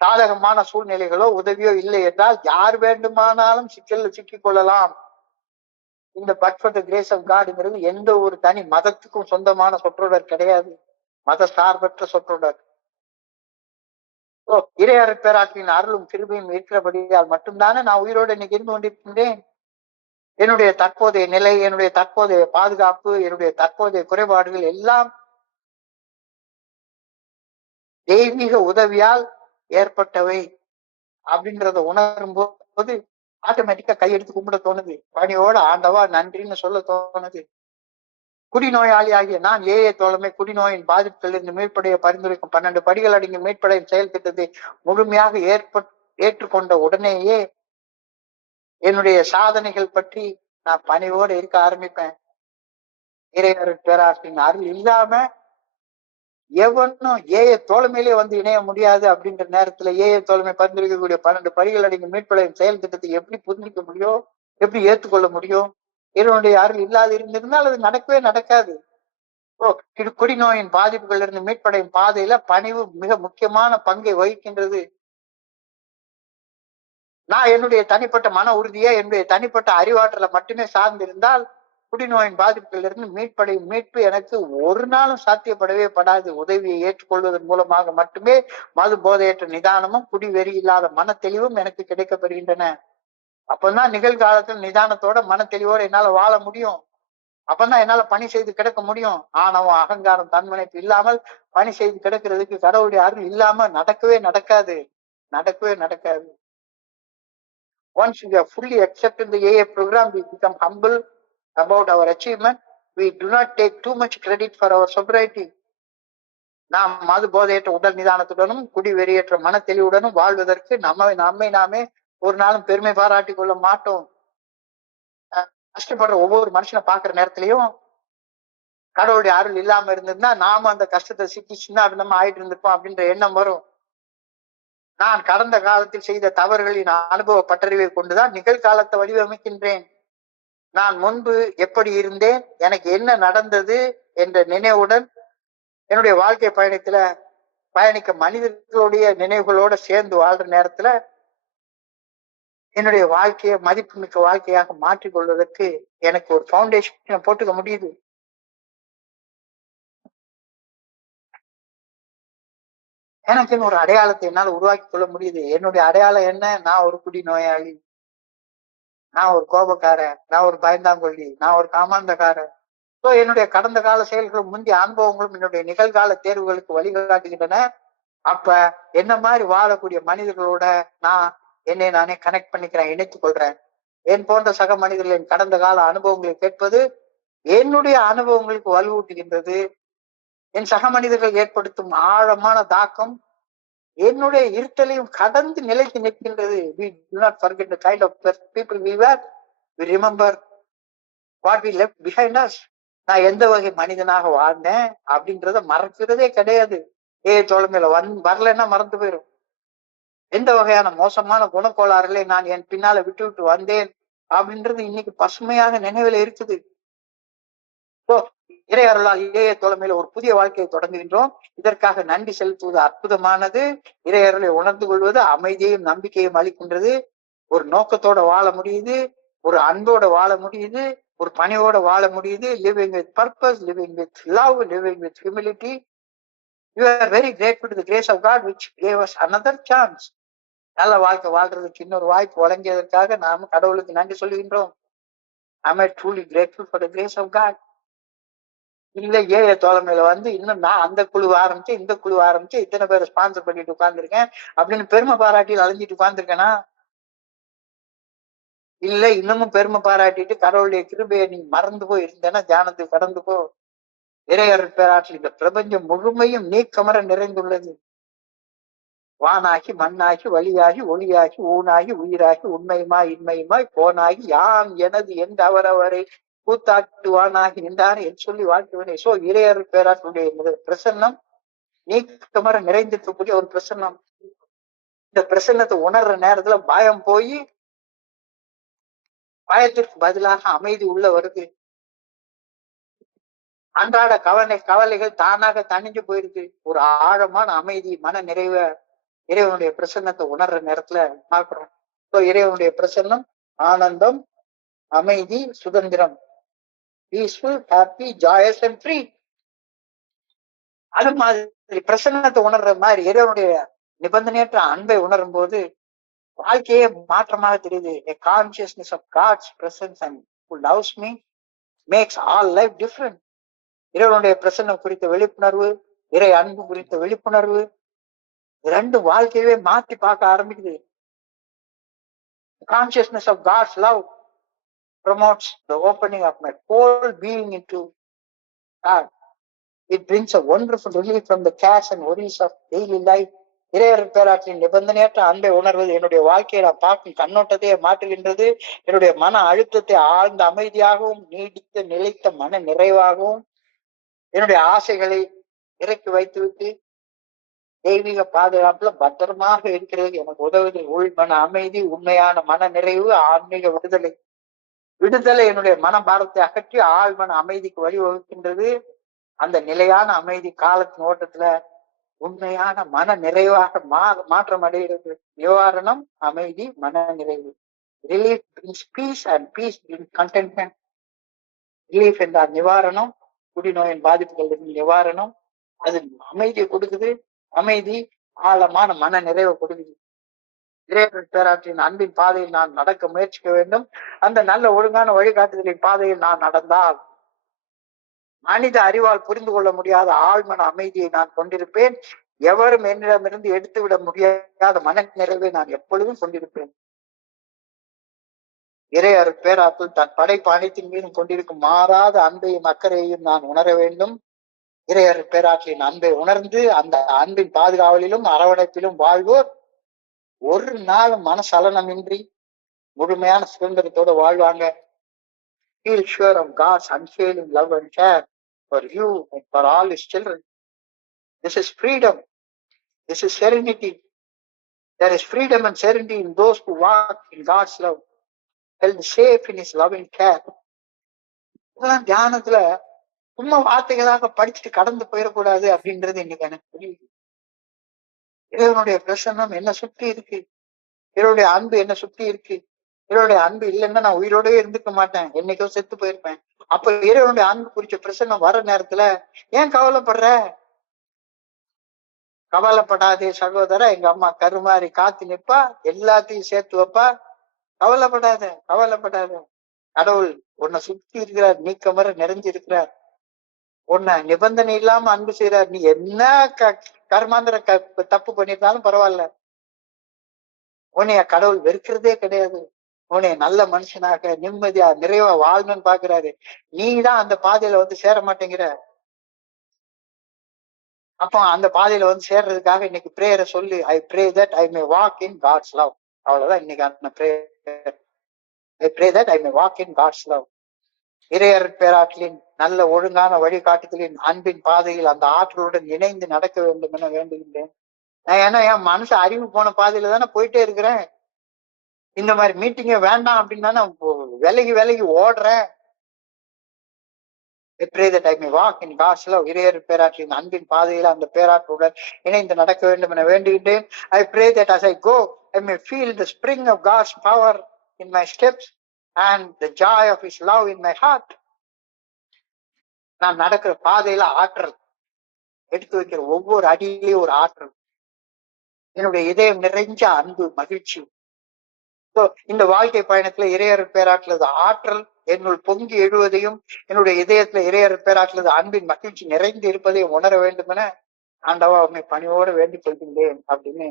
சாதகமான சூழ்நிலைகளோ உதவியோ இல்லை என்றால் யார் வேண்டுமானாலும் சிக்கல்ல சிக்கிக் கொள்ளலாம். இந்த but for the grace of காட்ங்கிறது எந்த ஒரு தனி மதத்துக்கும் சொந்தமான சொற்றொடர் கிடையாது. மத சார்பற்ற சொற்றொடர். இறையர் பேராற்றின் அருளும் கிருபையும் இருக்கிறபடியால் மட்டும்தானே நான் உயிரோடு இன்னைக்கு இருந்து கொண்டிருக்கின்றேன். என்னுடைய தற்போதைய நிலை, என்னுடைய தற்போதைய பாதுகாப்பு, என்னுடைய தற்போதைய குறைபாடுகள் எல்லாம் தெய்வீக உதவியால் ஏற்பட்டவை அப்படின்றத உணரும் போது ஆட்டோமேட்டிக்கா கையெடுத்து கும்பிட தோணுது. பணியோட ஆண்டவா நன்றின்னு சொல்ல தோணுது. குடிநோயாளி ஆகிய நான் ஏஏ தோழமை குடிநோயின் பாதிப்புகளில் இருந்து மீட்படைய பரிந்துரைக்கும் 12 படிகள் அடங்கிய மீட்படையும் செயல் திட்டத்தை முழுமையாக ஏற்றுக்கொண்ட உடனேயே என்னுடைய சாதனைகள் பற்றி நான் பணிவோடு இருக்க ஆரம்பிப்பேன். இறையர் பேராற்றின் அருள் இல்லாம எவனும் ஏஏ தோழமையிலே வந்து இணைய முடியாது. அப்படின்ற நேரத்துல ஏஏ தோழமை பரிந்துரைக்கக்கூடிய 12 படிகள் அடங்கிய மீட்படையும் செயல் திட்டத்தை எப்படி புரிஞ்சிக்க முடியும், எப்படி ஏற்றுக்கொள்ள முடியும்? இறைவனுடைய அருள் இல்லாது இருந்திருந்தால் அது நடக்கவே நடக்காது. குடிநோயின் பாதிப்புகள் இருந்து மீட்படையும் பாதையில பணிவு மிக முக்கியமான பங்கை வகிக்கின்றது. நான் என்னுடைய தனிப்பட்ட மன உறுதியை, என்னுடைய தனிப்பட்ட அறிவாற்றலை மட்டுமே சார்ந்திருந்தால் குடிநோயின் பாதிப்புகள் இருந்து மீட்படையும் மீட்பு எனக்கு ஒரு நாளும் சாத்தியப்படவே படாது. உதவியை ஏற்றுக்கொள்வதன் மூலமாக மட்டுமே மது போதையற்ற நிதானமும் குடிவெறி இல்லாத மன தெளிவும் எனக்கு கிடைக்கப்படுகின்றன. அப்பதான் நிகழ்காலத்தில் நிதானத்தோட மன தெளிவோட என்னால வாழ முடியும். அப்பதான் என்னால பணி செய்து கிடக்க முடியும். ஆணவம், அகங்காரம், தன்முனைப்பு இல்லாமல் பணி செய்து கிடக்கிறதுக்கு கடவுளுடைய அருள் இல்லாம நடக்கவே நடக்காது. Once we are fully accepted the AA program, we become humble about our achievement. We do not take too much credit for our sobriety. நாம் மது போதையற்ற உடல் நிதானத்துடனும் குடிவெறியற்ற மன தெளிவுடனும் வாழ்வதற்கு நம்மை நாமே ஒரு நாளும் பெருமை பாராட்டி கொள்ள மாட்டோம். கஷ்டப்படுற ஒவ்வொரு மனுஷனை பாக்குற நேரத்திலையும் கடவுளுடைய அருள் இல்லாம இருந்திருந்தா நாம அந்த கஷ்டத்தை சிக்கி சின்ன நம்ம ஆயிட்டு இருந்திருப்போம் அப்படின்ற எண்ணம் வரும். நான் கடந்த காலத்தில் செய்த தவறுகளின் அனுபவ பட்டறிவை கொண்டுதான் நிகழ்காலத்தை வடிவமைக்கின்றேன். நான் முன்பு எப்படி இருந்தேன், எனக்கு என்ன நடந்தது என்ற நினைவுடன் என்னுடைய வாழ்க்கை பயணத்துல பயணிக்க மனிதர்களுடைய நினைவுகளோட சேர்ந்து வாழ்ற நேரத்துல என்னுடைய வாழ்க்கையை மதிப்புமிக்க வாழ்க்கையாக மாற்றிக் கொள்வதற்கு எனக்கு ஒரு பவுண்டேஷன் போட்டுக்க முடியுது. எனக்குன்னு ஒரு அடையாளத்தை என்னால உருவாக்கி கொள்ள முடியுது. என்னுடைய அடையாளம் என்ன? நான் ஒரு குடிநோயாளி, நான் ஒரு கோபக்காரன், நான் ஒரு பயந்தாங்கொல்லி, நான் ஒரு காமாந்தக்காரன். என்னுடைய கடந்த கால செயல்களும் முந்தைய அனுபவங்களும் என்னுடைய நிகழ்கால தேர்வுகளுக்கு வழிகாட்டுகின்றன. அப்ப என்ன மாதிரி வாழக்கூடிய மனிதர்களோட நான் என்னை நானே கனெக்ட் பண்ணிக்கிறேன், இணைத்துக் கொள்றேன். என் போன்ற சக மனிதர்களின் கடந்த கால அனுபவங்களை கேட்பது என்னுடைய அனுபவங்களுக்கு வலுவூட்டுகின்றது. என் சக மனிதர்கள் ஏற்படுத்தும் ஆழமான தாக்கம் என்னுடைய இருட்டலையும் கடந்து நிலைத்து நிற்கின்றது. We do not forget the kind of people we were. We remember what we left behind us. நான் எந்த வகை மனிதனாக வாழ்ந்தேன் அப்படின்றத மறக்கிறதே கிடையாது. தோழமையில வரலன்னா மறந்து போயிடும். எந்த வகையான மோசமான குணக்கோளாறுகளை நான் என் பின்னால விட்டு வந்தேன் அப்படின்றது இன்னைக்கு பசுமையாக நினைவுல இருக்குது. இறை அருளால் ஏஏ தோழமையில ஒரு புதிய வாழ்க்கையை தொடங்குகின்றோம். இதற்காக நன்றி செலுத்துவது அற்புதமானது. இறை அருளை உணர்ந்து கொள்வது அமைதியையும் நம்பிக்கையும் அளிக்கின்றது. ஒரு நோக்கத்தோட வாழ முடியுது, ஒரு அன்போட வாழ முடியுது, ஒரு பணியோட வாழ முடியுது. Living with purpose, living with love, living with humility. You are very grateful to the grace of God which gave us another chance. நல்ல வாழ்க்கை வாழ்றதுக்கு இன்னொரு வாய்ப்பு வழங்கியதற்காக நாம கடவுளுக்கு நன்றி சொல்லுகின்றோம். I am truly grateful for the grace of God. இல்ல ஏஏ தோழமையில இன்னும் நான் அந்த குழு ஆரம்பிச்சு இந்த குழு ஆரம்பிச்சு இத்தனை பேரை ஸ்பான்சர் பண்ணிட்டு உட்கார்ந்துருக்கேன் அப்படின்னு பெருமை பாராட்டியில் அழிஞ்சிட்டு உட்கார்ந்துருக்கேனா? இல்ல இன்னமும் பெருமை பாராட்டிட்டு கடவுளுடைய கிருபையை நீ மறந்து போய் இருந்தேன்னா தியானத்துக்கு கடந்து போ. இறையர் பேராற்றில் இந்த பிரபஞ்சம் முழுமையும் நீக்கமர நிறைந்துள்ளது. வானாகி மண்ணாகி வழியாகி ஒளியாகி ஊனாகி உயிராகி உண்மையுமாய் இன்மையுமாய் போனாகி யான் எனது என்று அவரவரை கூத்தாட்டுவானாகி நின்றார் என்று சொல்லி வாழ்த்துவனே. இறையர் பேராற்றுடைய பிரசன்னம் நீக்கமர நிறைந்திருக்கக்கூடிய ஒரு பிரசன்னம். இந்த பிரசன்னத்தை உணர்ற நேரத்துல பயம் போய் பயத்திற்கு பதிலாக அமைதி உள்ள வருது. அன்றாட கவலைகள் தானாக தணிஞ்சு போயிருக்கு. ஒரு ஆழமான அமைதி, மன நிறைவ இறைவனுடைய பிரசன்னத்தை உணர்ற நேரத்துல பார்க்கிறோம். இறைவனுடைய பிரசன்னம் ஆனந்தம், அமைதி, சுதந்திரம். Peaceful, happy, joyous and free. அது மாதிரி பிரசன்னத்தை உணர்ற மாதிரி இறைவனுடைய நிபந்தனையற்ற அன்பை உணரும் போது வாழ்க்கையே மாற்றமாக தெரியுது. A consciousness of God's presence and who loves me makes all life different. இறைவனுடைய பிரசன்னம் குறித்த விழிப்புணர்வு, இறை அன்பு குறித்த விழிப்புணர்வு, ரெண்டு வாழ்க்கையவே மாற்றி பார்க்க ஆரம்பிக்குது. Consciousness of God's love promotes the opening of my whole being into God. It brings a wonderful relief from the cares and worries of daily life. இறையர் பேராற்றின் நிபந்தனையற்ற அன்பை உணர்வது என்னுடைய வாழ்க்கையை நான் பார்க்கும் கண்ணோட்டத்தையே மாற்றுகின்றது. என்னுடைய மன அழுத்தத்தை ஆழ்ந்த அமைதியாகவும் நீடித்த நிலைத்த மன நிறைவாகவும் என்னுடைய ஆசைகளை இறக்கி வைத்துவிட்டு தெய்வீக பாதுகாப்புல பத்திரமாக இருக்கிறது எனக்கு உதவுது. உள் மன அமைதி, உண்மையான மன நிறைவு, ஆன்மீக விடுதலை. விடுதலை என்னுடைய மன பாரத்தை அகற்றி ஆழ் மன அமைதிக்கு வழிவகுக்கின்றது. அந்த நிலையான அமைதி காலத்தின் ஓட்டத்துல உண்மையான மன நிறைவாக மாற்றம் அடைகிறது. நிவாரணம், அமைதி, மன நிறைவு. Relief brings peace and peace brings contentment. Relief என்றால் நிவாரணம், குடிநோயின் பாதிப்புகள் நிவாரணம். அது அமைதியை கொடுக்குது. அமைதி ஆழமான மன நிறைவை கொடுக்குது. இறைவன் பேராற்றின் அன்பின் பாதையில் நான் நடக்க முயற்சிக்க வேண்டும். அந்த நல்ல ஒழுங்கான வழிகாட்டுதலின் பாதையில் நான் நடந்தால் மனித அறிவால் புரிந்து கொள்ள முடியாத ஆழ்மன அமைதியை நான் கொண்டிருப்பேன். எவரும் என்னிடமிருந்து எடுத்துவிட முடியாத மன நிறைவை நான் எப்பொழுதும் கொண்டிருப்பேன். இறையர் பேராற்றல் தன் படைப்பு அனைத்தின் மீதும் கொண்டிருக்கும் மாறாத அன்பையும் அக்கறையையும் நான் உணர வேண்டும். இறையர் பேராற்றலின் அன்பை உணர்ந்து அந்த அன்பின் பாதுகாவலிலும் அரவணைப்பிலும் வாழ்வோர் ஒரு நாள் மனசலனமின்றி முழுமையான சுதந்திரத்தோடு வாழ்வாங்க. Feel sure of God's unfailing love and care for you and for all his children. This is freedom. This is serenity. There is freedom and serenity in those who walk in God's love, held safe in his loving care. இதெல்லாம் தியானத்துல சும்மா வார்த்தைகளாக படிச்சுட்டு கடந்து போயிடக்கூடாது அப்படின்றது இன்னைக்கு எனக்கு புரியுது. இறைவனுடைய பிரசன்னம் என்ன சுற்றி இருக்கு, இறைவனுடைய அன்பு என்ன சுற்றி இருக்கு. இறைவனுடைய அன்பு இல்லைன்னா நான் உயிரோடவே இருந்துக்க மாட்டேன், என்னைக்கோ செத்து போயிருப்பேன். அப்ப இறைவனுடைய அன்பு குறிச்ச பிரசன்னம் வர நேரத்துல ஏன் கவலைப்படுற? கவலைப்படாதே சகோதர, எங்க அம்மா கருமாறி காத்து நிற்பா, எல்லாத்தையும் சேர்த்து வைப்பா. கவலைப்படாத, கவலைப்படாத. கடவுள் உன்னை சுத்தி இருக்கிறார், நீக்கமர நிறைஞ்சு இருக்கிறார். உன்னை நிபந்தனை இல்லாம அன்பு செய்யறார். நீ என்ன கர்மாந்திர தப்பு பண்ணிருந்தாலும் பரவாயில்ல, உன்னைய கடவுள் வெறுக்கிறதே கிடையாது. உன்னைய நல்ல மனுஷனாக நிம்மதியா நிறைவா வாழணும்னு பாக்குறாரு. நீ தான் அந்த பாதையில வந்து சேர மாட்டேங்கிற. அப்போ அந்த பாதையில வந்து சேர்றதுக்காக இன்னைக்கு பிரேயரை சொல்லு. I pray that I may walk in God's love. அவ்வளவுதான் இன்னைக்கு அந்த prayer. I pray that I may walk in God's love. இறையர் பேராற்றலின் நல்ல ஒழுங்கான வழிகாட்டுதலின் அன்பின் பாதையில் அந்த ஆற்றலுடன் இணைந்து நடக்க வேண்டும் என வேண்டுகின்றேன். நான் ஏன்னா என் மனசு அறிவு போன பாதையில தானே போயிட்டே இருக்கிறேன். இந்த மாதிரி மீட்டிங்கே வேண்டாம் அப்படின்னு தானே விலகி விலகி ஓடுறேன். I pray that I may walk in God's love. இறையர் பேராற்றின் அன்பின் பாதையில் அந்த பேராற்றுடன் இணைந்து நடக்க வேண்டும் என வேண்டுகின்றேன். I pray that as I go, I may feel the spring of God's power in my steps and the joy of his love in my heart. நான் நடக்கிற பாதையில ஆற்றல், எடுத்து வைக்கிற ஒவ்வொரு அடியிலையும் ஒரு ஆற்றல், என்னுடைய இதயம் நிறைஞ்ச அன்பு, மகிழ்ச்சி. இந்த வாழ்க்கை பயணத்துல இறையர் பேராற்றலது ஆற்றல் என்னுள் பொங்கி எழுவதையும் என்னுடைய இதயத்துல இறையர் பேராற்றலது அன்பின் மகிழ்ச்சி நிறைந்து இருப்பதையும் உணர வேண்டும் என ஆண்டவா உண்மை பணியோட வேண்டிக் கொள்கின்றேன் அப்படின்னு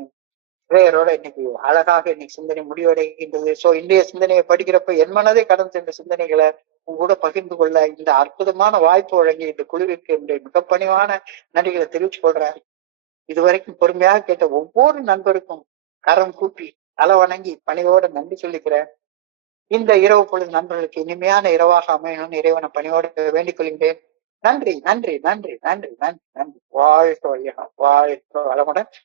இறையரோட இன்னைக்கு அழகாக இன்னைக்கு சிந்தனை முடிவடைகின்றது. சோ இன்றைய சிந்தனையை படிக்கிறப்ப என் மனதை கடந்து சென்ற சிந்தனைகளை உங்க கூட பகிர்ந்து கொள்ள இந்த அற்புதமான வாய்ப்பு வழங்கி இந்த குழுவிற்கு என்னுடைய மிக பணிவான நன்றிகளை தெரிவிச்சு கொள்றேன். இதுவரைக்கும் பொறுமையாக கேட்ட ஒவ்வொரு நண்பருக்கும் கரம் கூப்பி தலை வணங்கி பணியோட நன்றி சொல்லிக்கிறேன். இந்த இரவு பொழுது நண்பர்களுக்கு இனிமையான இரவாக அமையணும்னு இறைவனை பணியோட வேண்டிக் கொள்கின்றேன். நன்றி, நன்றி, நன்றி, நன்றி, நன்றி, நன்றி. வாழ்க வையகம், வாழ்க வளமுடன்.